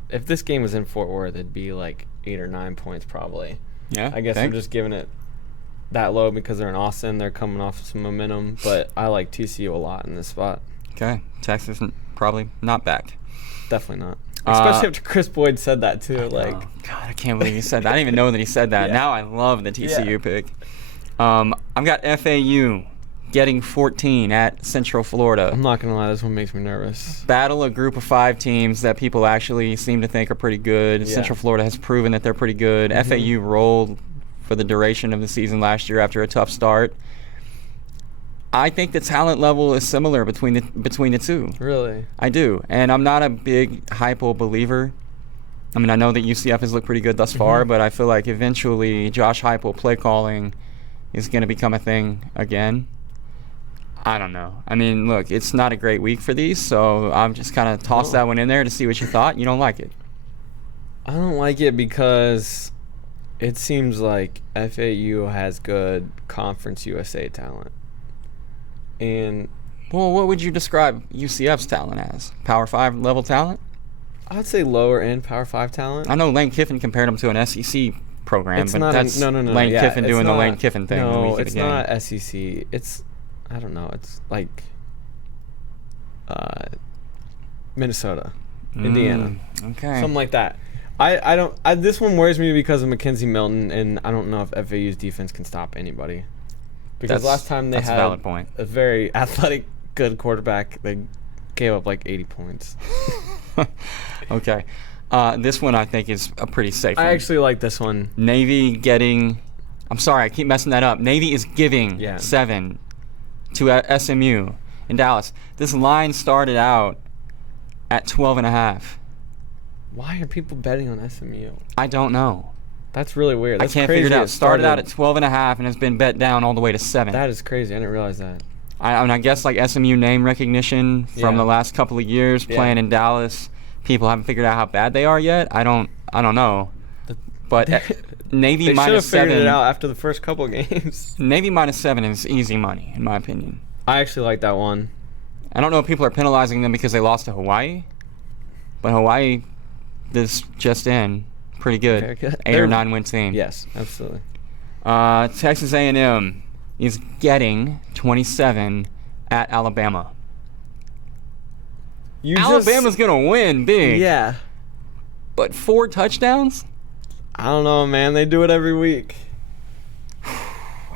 if this game was in Fort Worth, it'd be like 8 or 9 points probably. Yeah. I guess I'm just giving it that low because they're in Austin. They're coming off some momentum, but I like TCU a lot in this spot. Okay. Texas probably not back. Definitely not. Especially after Chris Boyd said that too. God, I can't believe he said that. I didn't even know that he said that. Yeah. Now I love the TCU pick. I've got FAU getting 14 at Central Florida. I'm not going to lie, this one makes me nervous. Battle a group of 5 teams that people actually seem to think are pretty good. Yeah. Central Florida has proven that they're pretty good. Mm-hmm. FAU rolled for the duration of the season last year after a tough start. I think the talent level is similar between the two. Really? I do. And I'm not a big Heupel believer. I mean, I know that UCF has looked pretty good thus far, but I feel like eventually Josh Heupel play calling is going to become a thing again. I don't know. I mean, look, it's not a great week for these, so I'm just kind of tossed that one in there to see what you thought. You don't like it? I don't like it because it seems like FAU has good Conference USA talent. And well, what would you describe UCF's talent as? Power 5 level talent? I'd say lower end Power 5 talent. I know Lane Kiffin compared them to an SEC program, it's but not that's Lane Kiffin doing the Lane Kiffin thing. No, it's not SEC. It's, I don't know. It's like Minnesota, Indiana, okay, something like that. I don't. This one worries me because of Mackenzie Milton, and I don't know if FAU's defense can stop anybody. Because last time they had a valid point. A very athletic good quarterback. They gave up like 80 points. Okay. This one I think is a pretty safe one. I actually like this one. Navy getting... I'm sorry, I keep messing that up. Navy is giving 7 to SMU in Dallas. This line started out at 12.5. Why are people betting on SMU? I don't know. That's really weird. That's I can't crazy. figure it out. It Started out at 12.5 and has been bet down all the way to 7. That is crazy. I didn't realize that. I guess like SMU name recognition from the last couple of years playing in Dallas. People haven't figured out how bad they are yet. I don't know. But Navy they minus should have 7. figured it out after the first couple of games. Navy minus 7 is easy money, in my opinion. I actually like that one. I don't know if people are penalizing them because they lost to Hawaii, but Hawaii, this just in, pretty good. Very good. 8 or 9 win team. Yes, absolutely. Texas A&M is getting 27 at Alabama. Alabama's going to win big. Yeah. But 4 touchdowns? I don't know, man. They do it every week.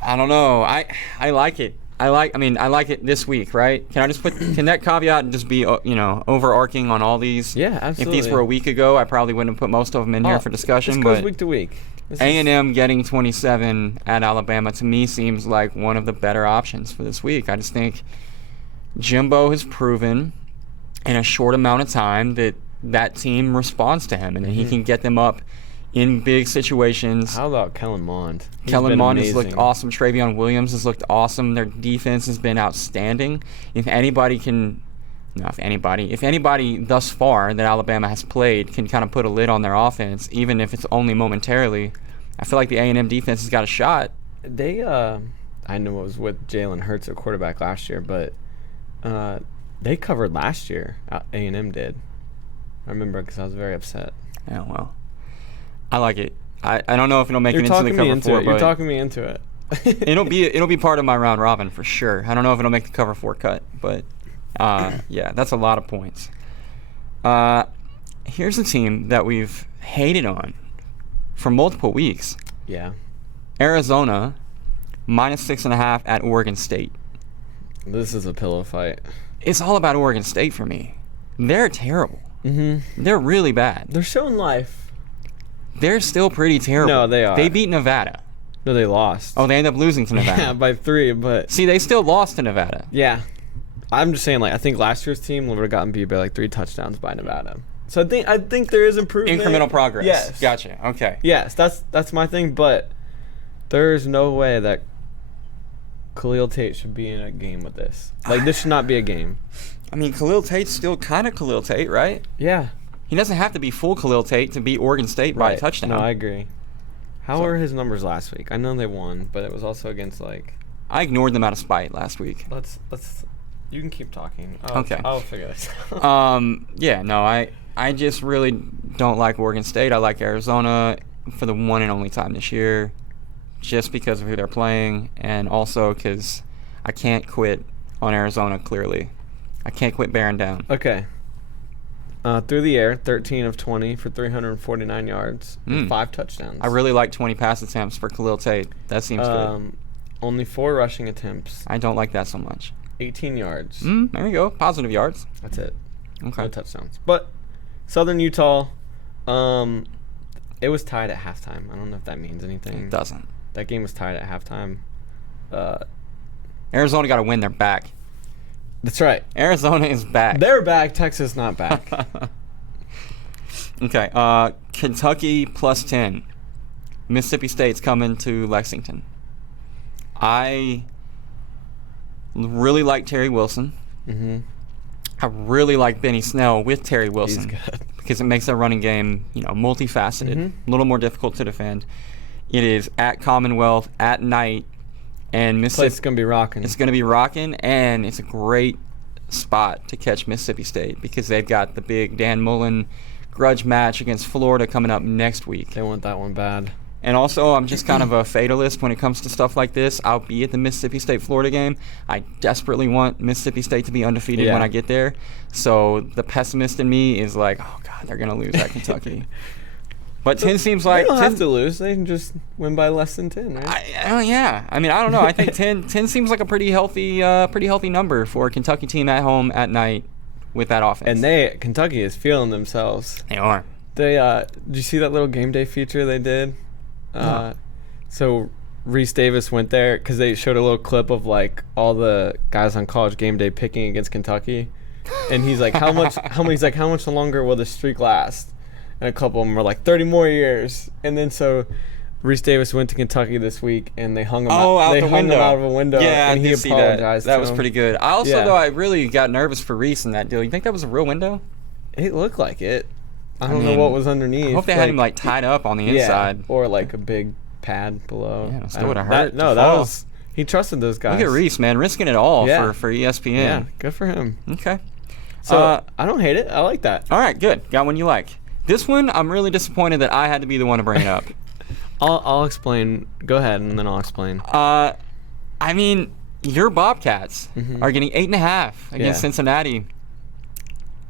I don't know. I like it. I like it this week, right? Can I just can that caveat just be, overarching on all these? Yeah, absolutely. If these were a week ago, I probably wouldn't have put most of them in here for discussion. This goes week to week. A&M getting 27 at Alabama, to me, seems like one of the better options for this week. I just think Jimbo has proven in a short amount of time that team responds to him and that he can get them up in big situations. How about Kellen Mond? Kellen Mond has looked awesome. Travion Williams has looked awesome. Their defense has been outstanding. If anybody thus far that Alabama has played can kind of put a lid on their offense, even if it's only momentarily, I feel like the A&M defense has got a shot. They, I know it was with Jalen Hurts at quarterback last year, but they covered last year. A&M did. I remember because I was very upset. Yeah, well, I like it. I don't know if it'll make it into the cover 4, but you're talking me into it. it'll be part of my round robin for sure. I don't know if it'll make the cover 4 cut, but yeah, that's a lot of points. Here's a team that we've hated on for multiple weeks. Yeah. Arizona minus 6.5 at Oregon State. This is a pillow fight. It's all about Oregon State for me. They're terrible. Mm-hmm. They're really bad. They're showing life. They're still pretty terrible. No, they are. They beat Nevada. No, they lost. Oh, they ended up losing to Nevada. Yeah, by 3, but... See, they still lost to Nevada. Yeah. I'm just saying, I think last year's team would have gotten beat by, 3 touchdowns by Nevada. So I think there is improvement. Incremental progress. Yes. Gotcha. Okay. Yes, that's my thing, but there's no way that Khalil Tate should be in a game with this. This should not be a game. I mean, Khalil Tate's still kind of Khalil Tate, right? Yeah. He doesn't have to be full Khalil Tate to beat Oregon State by a touchdown. No, I agree. How were his numbers last week? I know they won, but it was also against I ignored them out of spite last week. Let's. You can keep talking. Okay. I'll figure this out. Yeah. No, I just really don't like Oregon State. I like Arizona for the one and only time this year, just because of who they're playing, and also because I can't quit on Arizona. Clearly, I can't quit bearing down. Okay. Through the air, 13 of 20 for 349 yards, and 5 touchdowns. I really like 20 pass attempts for Khalil Tate. That seems good. Only 4 rushing attempts. I don't like that so much. 18 yards. There you go. Positive yards. That's it. Okay. No touchdowns. But Southern Utah, it was tied at halftime. I don't know if that means anything. It doesn't. That game was tied at halftime. Arizona got to win. They're back. That's right. Arizona is back. They're back. Texas not back. Okay. Kentucky plus 10. Mississippi State's coming to Lexington. I really like Terry Wilson. Mm-hmm. I really like Benny Snell with Terry Wilson. He's good. Because it makes their running game, multifaceted, a little more difficult to defend. It is at Commonwealth at night, and Mississippi. It's going to be rocking. It's going to be rocking, and it's a great spot to catch Mississippi State because they've got the big Dan Mullen grudge match against Florida coming up next week. They want that one bad. And also, I'm just kind of a fatalist when it comes to stuff like this. I'll be at the Mississippi State-Florida game. I desperately want Mississippi State to be undefeated when I get there. So the pessimist in me is like, oh, God, they're going to lose at Kentucky. But 10 seems like... They don't 10, have to lose. They can just win by less than 10, right? Yeah. I mean, I don't know. I think 10 seems like a pretty healthy number for a Kentucky team at home at night with that offense. And Kentucky is feeling themselves. They are. They did you see that little game day feature they did? No. So Reese Davis went there because they showed a little clip of like all the guys on College Game Day picking against Kentucky, and he's like, how much longer will this streak last? And a couple of them were like 30 more years. And then so Reese Davis went to Kentucky this week, and they hung him out. They hung him out of a window. Yeah, and I he did see apologized. that. That was pretty good. I also though I really got nervous for Reese in that deal. You think that was a real window? It looked like it. I don't know what was underneath. I hope they had him like tied up on the inside. Or like a big pad below. Yeah, still would have hurt. That was he trusted those guys. Look at Reese, man, risking it all for ESPN. Yeah, good for him. Okay. So I don't hate it. I like that. All right, good. Got one you like. This one, I'm really disappointed that I had to be the one to bring it up. I'll explain. Go ahead, and then I'll explain. I mean, your Bobcats are getting 8.5 against Cincinnati.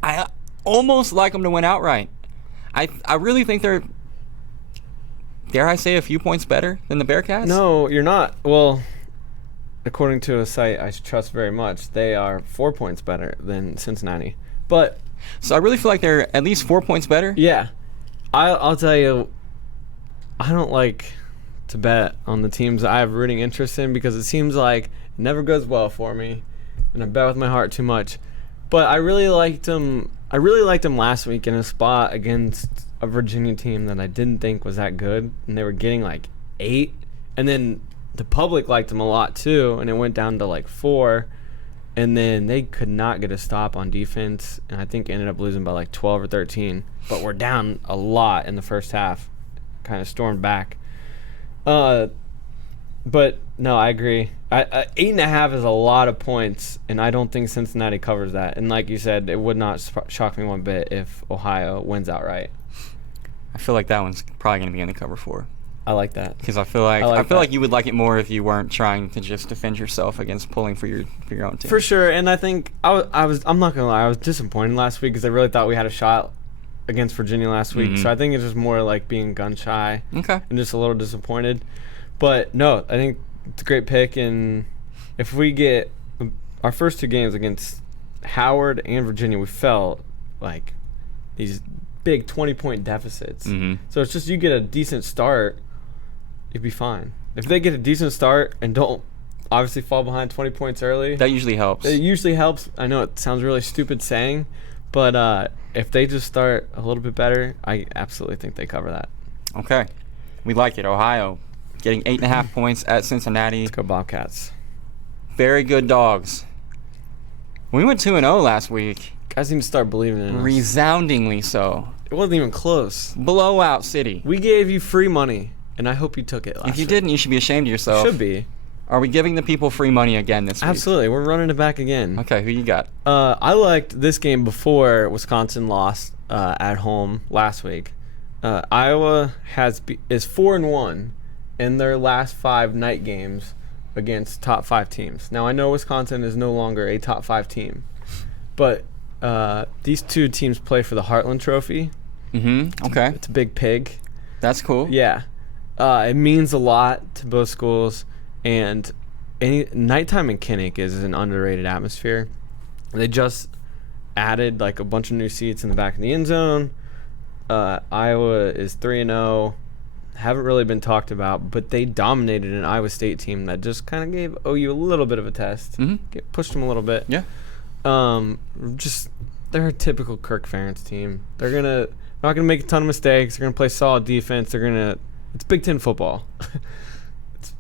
I almost like them to win outright. I really think they're, dare I say, a few points better than the Bearcats? No, you're not. Well, according to a site I trust very much, they are 4 points better than Cincinnati. But so I really feel like they're at least 4 points better? Yeah. I'll tell you, I don't like to bet on the teams I have rooting interest in because it seems like it never goes well for me, and I bet with my heart too much. But I really liked them. I really liked them last week in a spot against a Virginia team that I didn't think was that good, and they were getting like 8, and then the public liked them a lot too, and it went down to like 4, and then they could not get a stop on defense, and I think ended up losing by like 12 or 13. But we're down a lot in the first half, kind of stormed back. But no, I agree. 8.5 is a lot of points, and I don't think Cincinnati covers that. And like you said, it would not shock me one bit if Ohio wins outright. I feel like that one's probably going to be in the cover 4. I like that because I feel like you would like it more if you weren't trying to just defend yourself against pulling for your own team. For sure, and I think I'm not gonna lie, I was disappointed last week because I really thought we had a shot against Virginia last week. So I think it's just more like being gun shy. Okay. And just a little disappointed. But no, I think it's a great pick, and if we get our first 2 games against Howard and Virginia, we felt like these big 20-point deficits. So it's just you get a decent start, you'd be fine. If they get a decent start and don't obviously fall behind 20 points early, that usually helps. It usually helps. I know it sounds really stupid saying, but if they just start a little bit better, I absolutely think they cover that. Okay. We like it. Ohio getting 8.5 points at Cincinnati. Let's go Bobcats. Very good dogs. We went 2-0 last week. Guys need to start believing in us. Resoundingly so. It wasn't even close. Blowout city. We gave you free money, and I hope you took it last week. If you didn't, you should be ashamed of yourself. Should be. Are we giving the people free money again this week? Absolutely. We're running it back again. Okay, who you got? I liked this game before Wisconsin lost at home last week. Iowa is 4-1 in their last 5 night games against top 5 teams. Now, I know Wisconsin is no longer a top 5 team, but these 2 teams play for the Heartland Trophy. Okay. It's a big pig. That's cool. Yeah. It means a lot to both schools, and nighttime in Kinnick is an underrated atmosphere. They just added like a bunch of new seats in the back of the end zone. Iowa is 3-0. Haven't really been talked about, but they dominated an Iowa State team that just kind of gave OU a little bit of a test. Pushed them a little bit. Yeah. They're a typical Kirk Ferentz team. They're not gonna make a ton of mistakes. They're gonna play solid defense. It's Big Ten football. It's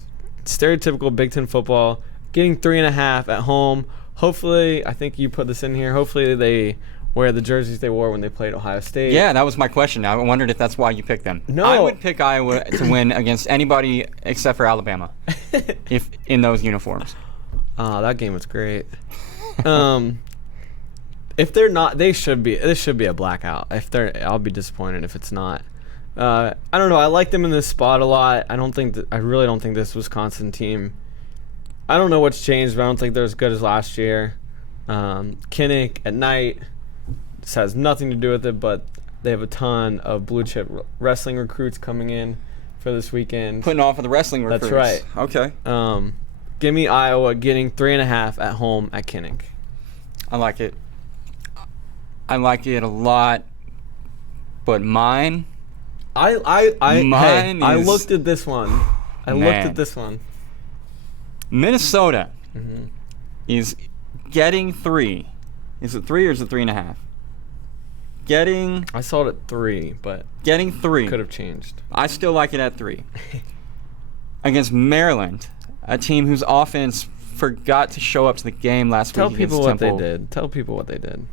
stereotypical Big Ten football. Getting 3.5 at home. Hopefully, I think you put this in here. Hopefully they wear the jerseys they wore when they played Ohio State. Yeah, that was my question. I wondered if that's why you picked them. No. I would pick Iowa to win against anybody except for Alabama, if in those uniforms. That game was great. If they're not, this should be a blackout. I'll be disappointed if it's not. I don't know. I like them in this spot a lot. I really don't think this Wisconsin team. I don't know what's changed, but I don't think they're as good as last year. Kinnick at night. This has nothing to do with it, but They have a ton of blue chip wrestling recruits coming in for this weekend. Putting on for the wrestling recruits. That's right. Okay. Give me Iowa getting 3.5 at home at Kinnick. I like it. I like it a lot. But mine. I looked at this one. Minnesota is getting 3. Is it 3 or is it 3.5? I saw it at 3, but getting 3 could have changed. I still like it at 3 against Maryland, a team whose offense forgot to show up to the game last week. Tell people what they did.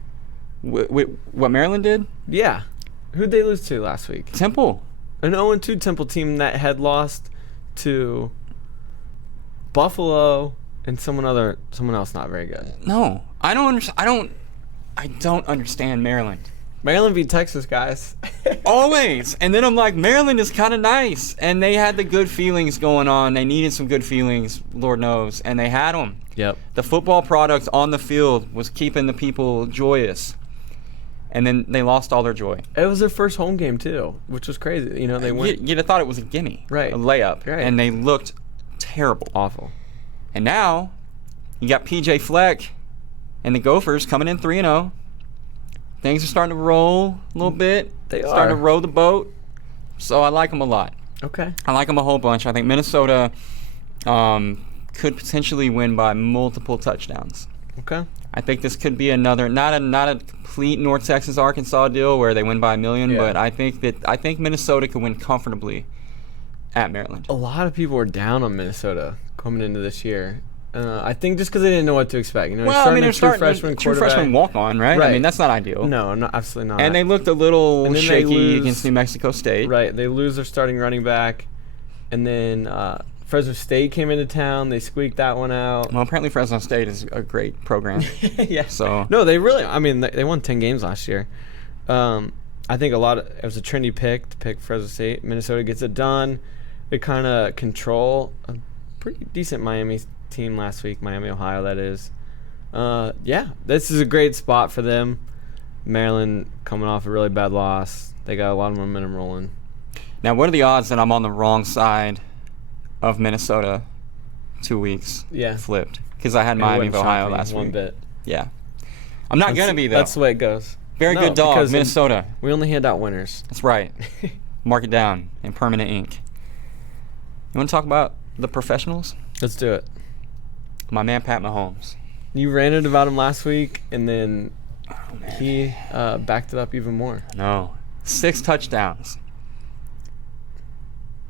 What Maryland did? Yeah. Who'd they lose to last week? Temple. An 0-2 Temple team that had lost to Buffalo and someone else not very good. No, I don't understand Maryland. Maryland beat Texas, guys. Always. And then I'm like, Maryland is kind of nice. And they had the good feelings going on. They needed some good feelings, Lord knows. And they had them. Yep. The football product on the field was keeping the people joyous. And then they lost all their joy. It was their first home game, too, which was crazy. You know, they went. You'd have thought it was a gimme. Right. A layup. Right. And they looked terrible. Awful. And now, you got P.J. Fleck and the Gophers coming in 3-0. Things are starting to roll a little bit. They are. Starting to row the boat. So I like them a lot. Okay. I like them a whole bunch. I think Minnesota could potentially win by multiple touchdowns. Okay. I think this could be another, not a complete North Texas Arkansas deal where they win by 1 million, but I think Minnesota could win comfortably at Maryland. A lot of people were down on Minnesota coming into this year. I think just because they didn't know what to expect. You know, they're starting freshman true freshman walk on, right? I mean, that's not ideal. No, absolutely not. And they looked a little shaky against New Mexico State. Right, they lose their starting running back, and then Fresno State came into town. They squeaked that one out. Well, apparently Fresno State is a great program. Yeah. So no, they really. I mean, they won 10 games last year. I think it was a trendy pick to pick Fresno State. Minnesota gets it done. They kind of control a pretty decent Miami team last week, Miami, Ohio, that is. This is a great spot for them. Maryland coming off a really bad loss. They got a lot of momentum rolling. Now, what are the odds that I'm on the wrong side of Minnesota 2 weeks flipped? Because I had Miami of Ohio last week. One bit. Yeah. I'm not going to be, though. That's the way it goes. Very good dog, Minnesota. We only hand out winners. That's right. Mark it down in permanent ink. You want to talk about the professionals? Let's do it. My man, Pat Mahomes. You ranted about him last week, and then he backed it up even more. No. 6 touchdowns.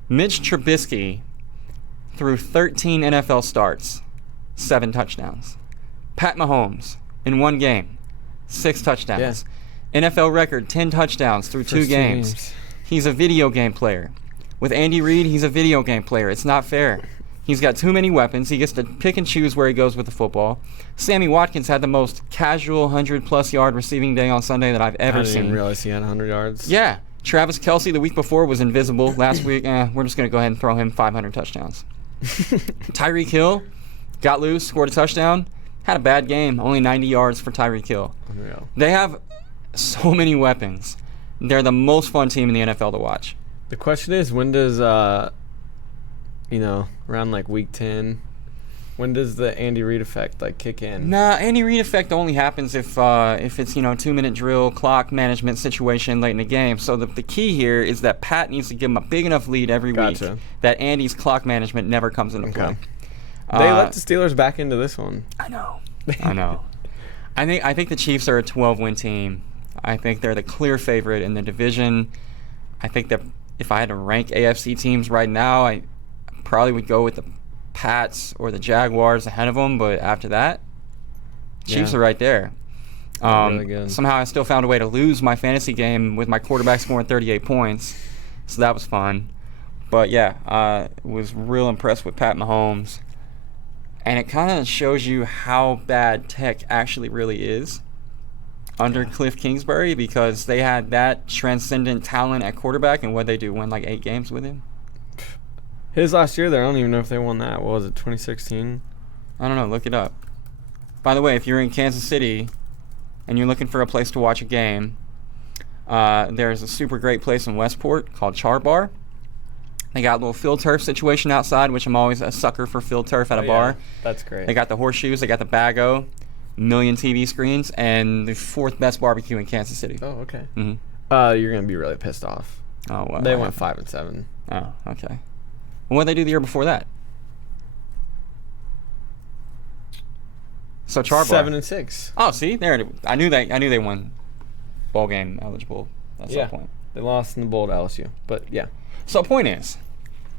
Mitch Trubisky threw 13 NFL starts, 7 touchdowns. Pat Mahomes, in 1 game, 6 touchdowns. Yeah. NFL record, 10 touchdowns through 2 games. He's a video game player. With Andy Reid, he's a video game player. It's not fair. He's got too many weapons. He gets to pick and choose where he goes with the football. Sammy Watkins had the most casual 100-plus yard receiving day on Sunday that I've ever seen. I didn't realize he had 100 yards. Yeah. Travis Kelce the week before was invisible. Last week, we're just going to go ahead and throw him 500 touchdowns. Tyreek Hill got loose, scored a touchdown, had a bad game, only 90 yards for Tyreek Hill. Unreal. They have so many weapons. They're the most fun team in the NFL to watch. The question is, when does, around like week 10, when does the Andy Reid effect kick in? Nah, Andy Reid effect only happens if it's 2-minute drill, clock management situation late in the game. So the key here is that Pat needs to give him a big enough lead every week that Andy's clock management never comes into play. They let the Steelers back into this one. I know. I think the Chiefs are a 12-win team. I think they're the clear favorite in the division. I think that if I had to rank AFC teams right now, I probably would go with the Pats or the Jaguars ahead of them, but after that, Chiefs are right there. Really good. Somehow I still found a way to lose my fantasy game with my quarterback scoring 38 points, so that was fun. But was real impressed with Pat Mahomes, and it kind of shows you how bad Tech actually really is under Cliff Kingsbury, because they had that transcendent talent at quarterback, and what they do, win 8 games with him. His last year there, I don't even know if they won that. What was it, 2016? I don't know. Look it up. By the way, if you're in Kansas City and you're looking for a place to watch a game, There's a super great place in Westport called Char Bar. They got a little field turf situation outside, which I'm always a sucker for field turf at a bar. That's great. They got the horseshoes. They got the Bago, million TV screens, and the 4th best barbecue in Kansas City. Oh, okay. Mm-hmm. You're gonna be really pissed off. Oh, well, they went 5-7. Oh, okay. Well, what did they do the year before that? So Char Bar 7-6. Oh, see, there. I knew they won bowl game eligible at some point. They lost in the bowl to LSU, but yeah. So point is,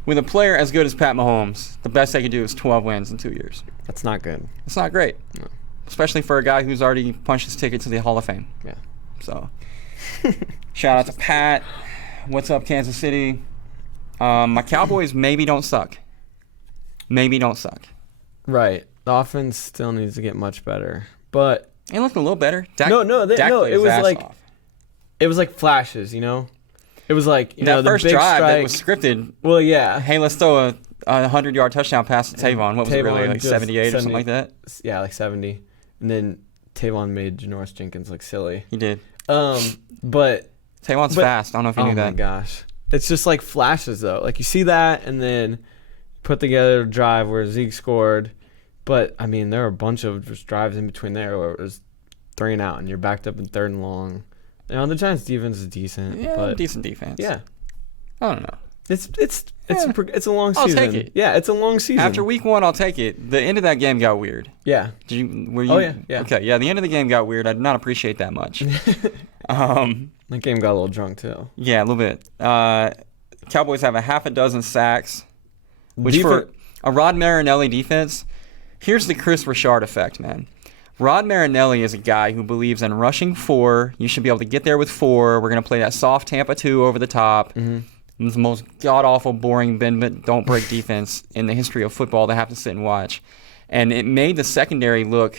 with a player as good as Pat Mahomes, the best they could do is 12 wins in 2 years. That's not good. It's not great, No. especially for a guy who's already punched his ticket to the Hall of Fame. Yeah. So, shout out to Pat. What's up, Kansas City? My Cowboys maybe don't suck. Maybe don't suck. Right. The offense still needs to get much better, but It looked a little better. Dak it played his was ass like off. it was like flashes, you know. It was like that the first big drive strike. that was scripted. Well, yeah. Hey, let's throw a 100-yard touchdown pass to Tavon. What was it really, Tavon like just 78 or something like that? Yeah, like 70. And then Tavon made Janoris Jenkins look silly. He did. But Tavon's fast. I don't know if you knew that. Oh my gosh. It's just like flashes though. Like you see that and then put together a drive where Zeke scored. But I mean, there are a bunch of just drives in between there where it was 3 and out and you're backed up in 3rd and long. You know, the Giants defense is decent. Yeah, but decent defense. yeah. I don't know. It's a long I'll season. take it. Yeah, it's a long season. After week 1, I'll take it. The end of that game got weird. Yeah. Were you? Oh, yeah. Okay, yeah. The end of the game got weird. I did not appreciate that much. That game got a little drunk too. Yeah, a little bit. Cowboys have a half a dozen sacks, which for a Rod Marinelli defense, here's the Chris Richard effect, man. Rod Marinelli is a guy who believes in rushing 4. You should be able to get there with 4. We're going to play that soft Tampa 2 over the top. Mm-hmm. It's the most god-awful, boring, bend but don't break defense in the history of football to have to sit and watch. And it made the secondary look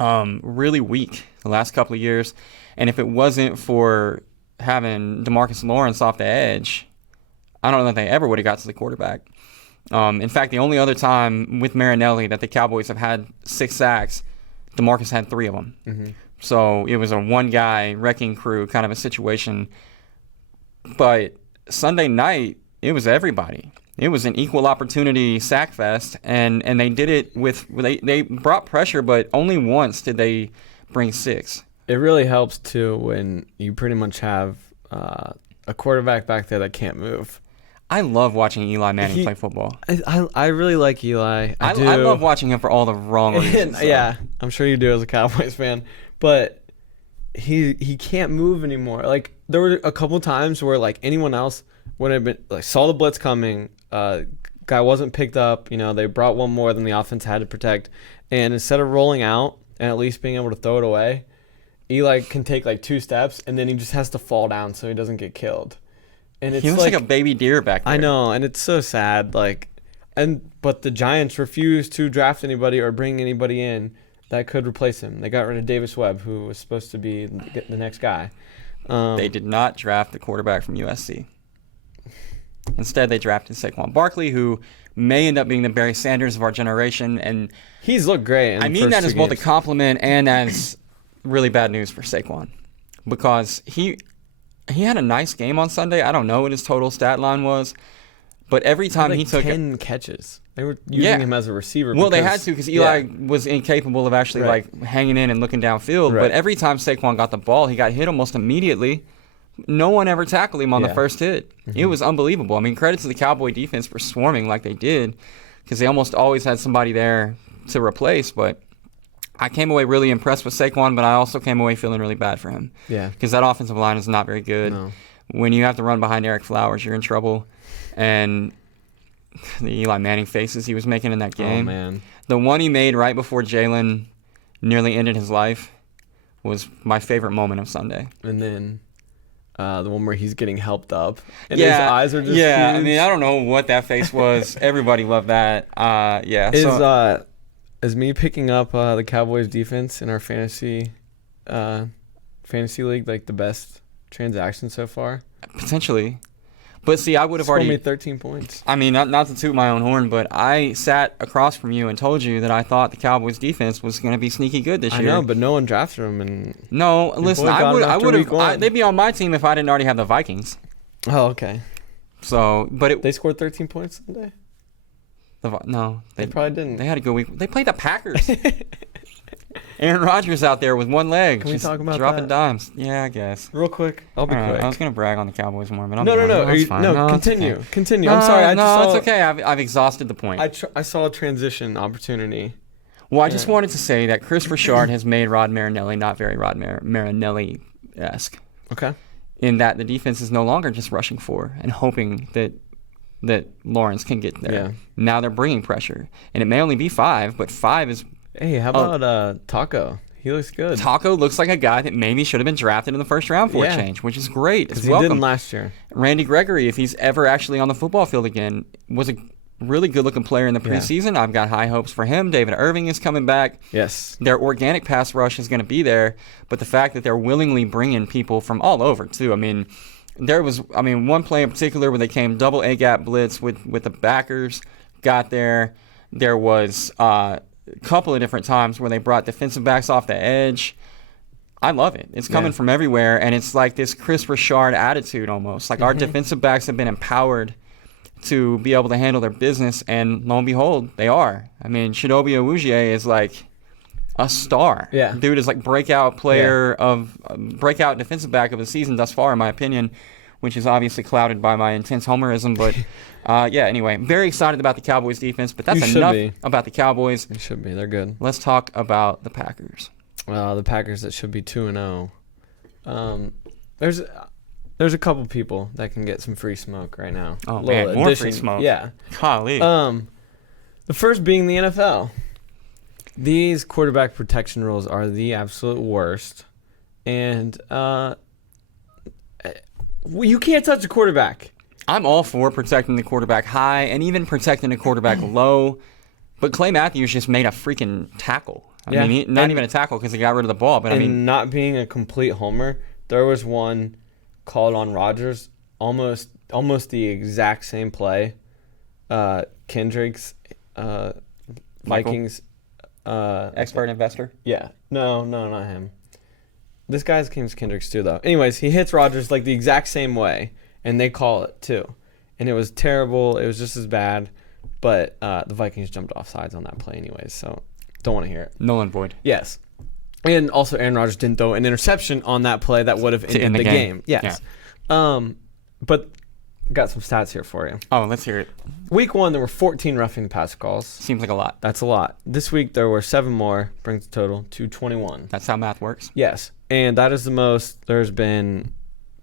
really weak the last couple of years. And if it wasn't for having DeMarcus Lawrence off the edge, I don't know that they ever would have got to the quarterback. In fact, the only other time with Marinelli that the Cowboys have had 6 sacks, DeMarcus had 3 of them. Mm-hmm. So it was a one-guy wrecking crew kind of a situation. But Sunday night, it was everybody. It was an equal opportunity sack fest, and they did it with they brought pressure, but only once did they bring 6. It really helps too when you pretty much have a quarterback back there that can't move. I love watching Eli Manning play football. I really like Eli. I love watching him for all the wrong reasons. Yeah, I'm sure you do as a Cowboys fan, but he can't move anymore. Like there were a couple times where like anyone else would have been like saw the blitz coming, guy wasn't picked up. You know, they brought one more than the offense had to protect, and instead of rolling out and at least being able to throw it away, Eli can take like 2 steps and then he just has to fall down so he doesn't get killed. And it's he looks like a baby deer back there. I know, and it's so sad. But the Giants refuse to draft anybody or bring anybody in that could replace him. They got rid of Davis Webb, who was supposed to be the next guy. They did not draft the quarterback from USC. Instead, they drafted Saquon Barkley, who may end up being the Barry Sanders of our generation. And he's looked great. I mean that as both a compliment and as really bad news for Saquon, because he had a nice game on Sunday. I don't know what his total stat line was, but every time he took 10 catches. They were using him as a receiver. Well, they had to because Eli was incapable of actually like hanging in and looking downfield. Right. But every time Saquon got the ball, he got hit almost immediately. No one ever tackled him on the first hit. Mm-hmm. It was unbelievable. I mean, credit to the Cowboy defense for swarming like they did, because they almost always had somebody there to replace. But I came away really impressed with Saquon, but I also came away feeling really bad for him. Yeah. Because that offensive line is not very good. No. When you have to run behind Eric Flowers, you're in trouble. And the Eli Manning faces he was making in that game. Oh, man. The one he made right before Jalen nearly ended his life was my favorite moment of Sunday. And then the one where he's getting helped up. And his eyes are just huge. I mean, I don't know what that face was. Everybody loved that. Is me picking up the Cowboys defense in our fantasy league like the best transaction so far? Potentially. But see, I would have Scored already me 13 points. I mean, not to toot my own horn, but I sat across from you and told you that I thought the Cowboys defense was going to be sneaky good this year. I know, but no one drafted them. And no, listen, I would have. They'd be on my team if I didn't already have the Vikings. Oh, okay. So, but they scored 13 points Sunday. No, they probably didn't. They had a good week. They played the Packers. Aaron Rodgers out there with one leg. Can we talk about dropping that? dimes? Yeah, I guess. Real quick. I'll be quick. I was gonna brag on the Cowboys more, but I'm no. Continue. Okay. Continue. I'm sorry. It's okay. I've exhausted the point. I saw a transition opportunity. Well, I just wanted to say that Chris Richard has made Rod Marinelli not very Rod Marinelli-esque. Okay. In that the defense is no longer just rushing for and hoping that Lawrence can get there. Yeah. Now they're bringing pressure, and it may only be 5, but 5 is. Hey, how about Taco? He looks good. Taco looks like a guy that maybe should have been drafted in the first round for a change, which is great. It's welcome. He didn't last year. Randy Gregory, if he's ever actually on the football field again, was a really good-looking player in the preseason. I've got high hopes for him. David Irving is coming back. Yes. Their organic pass rush is going to be there, but the fact that they're willingly bringing people from all over, too. I mean, there was one play in particular where they came double A-gap blitz with the backers, got there. There was a couple of different times where they brought defensive backs off the edge. I love it. It's coming from everywhere, and it's like this Chris Richard attitude almost. Like our defensive backs have been empowered to be able to handle their business, and lo and behold, they are. I mean, Chidobe Awuzie is like a star. Yeah. Dude is like breakout player breakout defensive back of the season thus far, in my opinion, which is obviously clouded by my intense homerism. But anyway, very excited about the Cowboys defense, but that's enough about the Cowboys. They should be. They're good. Let's talk about the Packers. The Packers that should be 2-0. There's a couple people that can get some free smoke right now. Oh, man, more free smoke. Yeah. Golly. The first being the NFL. These quarterback protection rules are the absolute worst. And you can't touch a quarterback. I'm all for protecting the quarterback high and even protecting the quarterback low. But Clay Matthews just made a freaking tackle. I mean, not even a tackle because he got rid of the ball. But not being a complete homer, there was one called on Rodgers, almost the exact same play. Kendrick's Vikings expert investor. Yeah, no, not him. This guy's name's Kendrick's too, though. Anyways, he hits Rodgers like the exact same way, and they call it too, and it was terrible. It was just as bad, but the Vikings jumped off sides on that play anyways, so don't want to hear it. Null and void. Yes. And also, Aaron Rodgers didn't throw an interception on that play that would have ended the game. Yes. Yeah. But got some stats here for you. Oh, let's hear it. Week 1, there were 14 roughing the pass calls. Seems like a lot. That's a lot. This week, there were 7 more, brings the total to 21. That's how math works? Yes. And that is the most there's been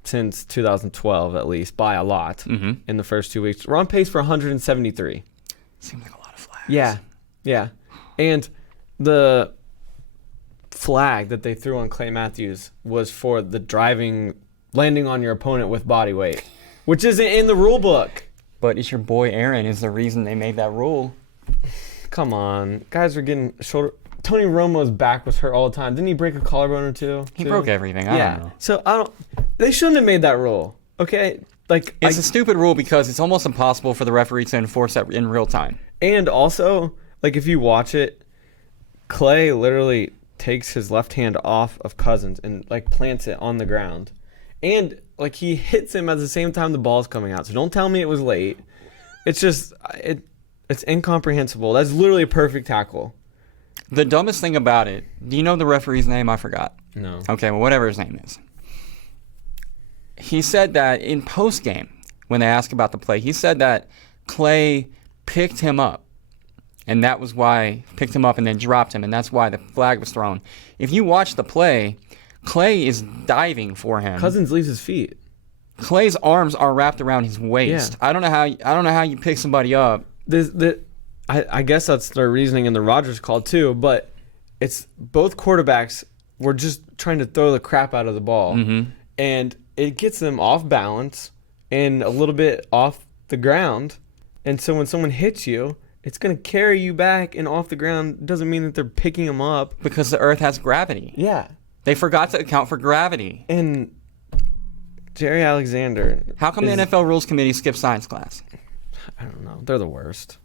since 2012, at least, by a lot in the first 2 weeks. We're on pace for 173. Seems like a lot of flags. Yeah. And the flag that they threw on Clay Matthews was for the landing on your opponent with body weight, which isn't in the rule book. But it's your boy Aaron is the reason they made that rule. Come on. Guys are getting shoulder. Tony Romo's back was hurt all the time. Didn't he break a collarbone or two? He broke everything. I don't know. So they shouldn't have made that rule. Okay? Like it's a stupid rule because it's almost impossible for the referee to enforce that in real time. And also, like if you watch it, Clay literally takes his left hand off of Cousins and like plants it on the ground. And like he hits him at the same time the ball's coming out. So don't tell me it was late. It's just it's incomprehensible. That's literally a perfect tackle. The dumbest thing about it, do you know the referee's name? I forgot. No. Okay, well, whatever his name is. He said that in post-game, when they asked about the play, he said that Clay picked him up. And that was why picked him up and then dropped him, and that's why the flag was thrown. If you watch the play, Clay is diving for him. Cousins leaves his feet. Clay's arms are wrapped around his waist. Yeah. I don't know how you pick somebody up. I guess that's their reasoning in the Rodgers call too, but it's both quarterbacks were just trying to throw the crap out of the ball. And it gets them off balance and a little bit off the ground. And so when someone hits you, it's going to carry you back and off the ground. Doesn't mean that they're picking them up. Because the earth has gravity. Yeah. They forgot to account for gravity. And Jerry Alexander. How come the NFL Rules Committee skipped science class? I don't know. They're the worst.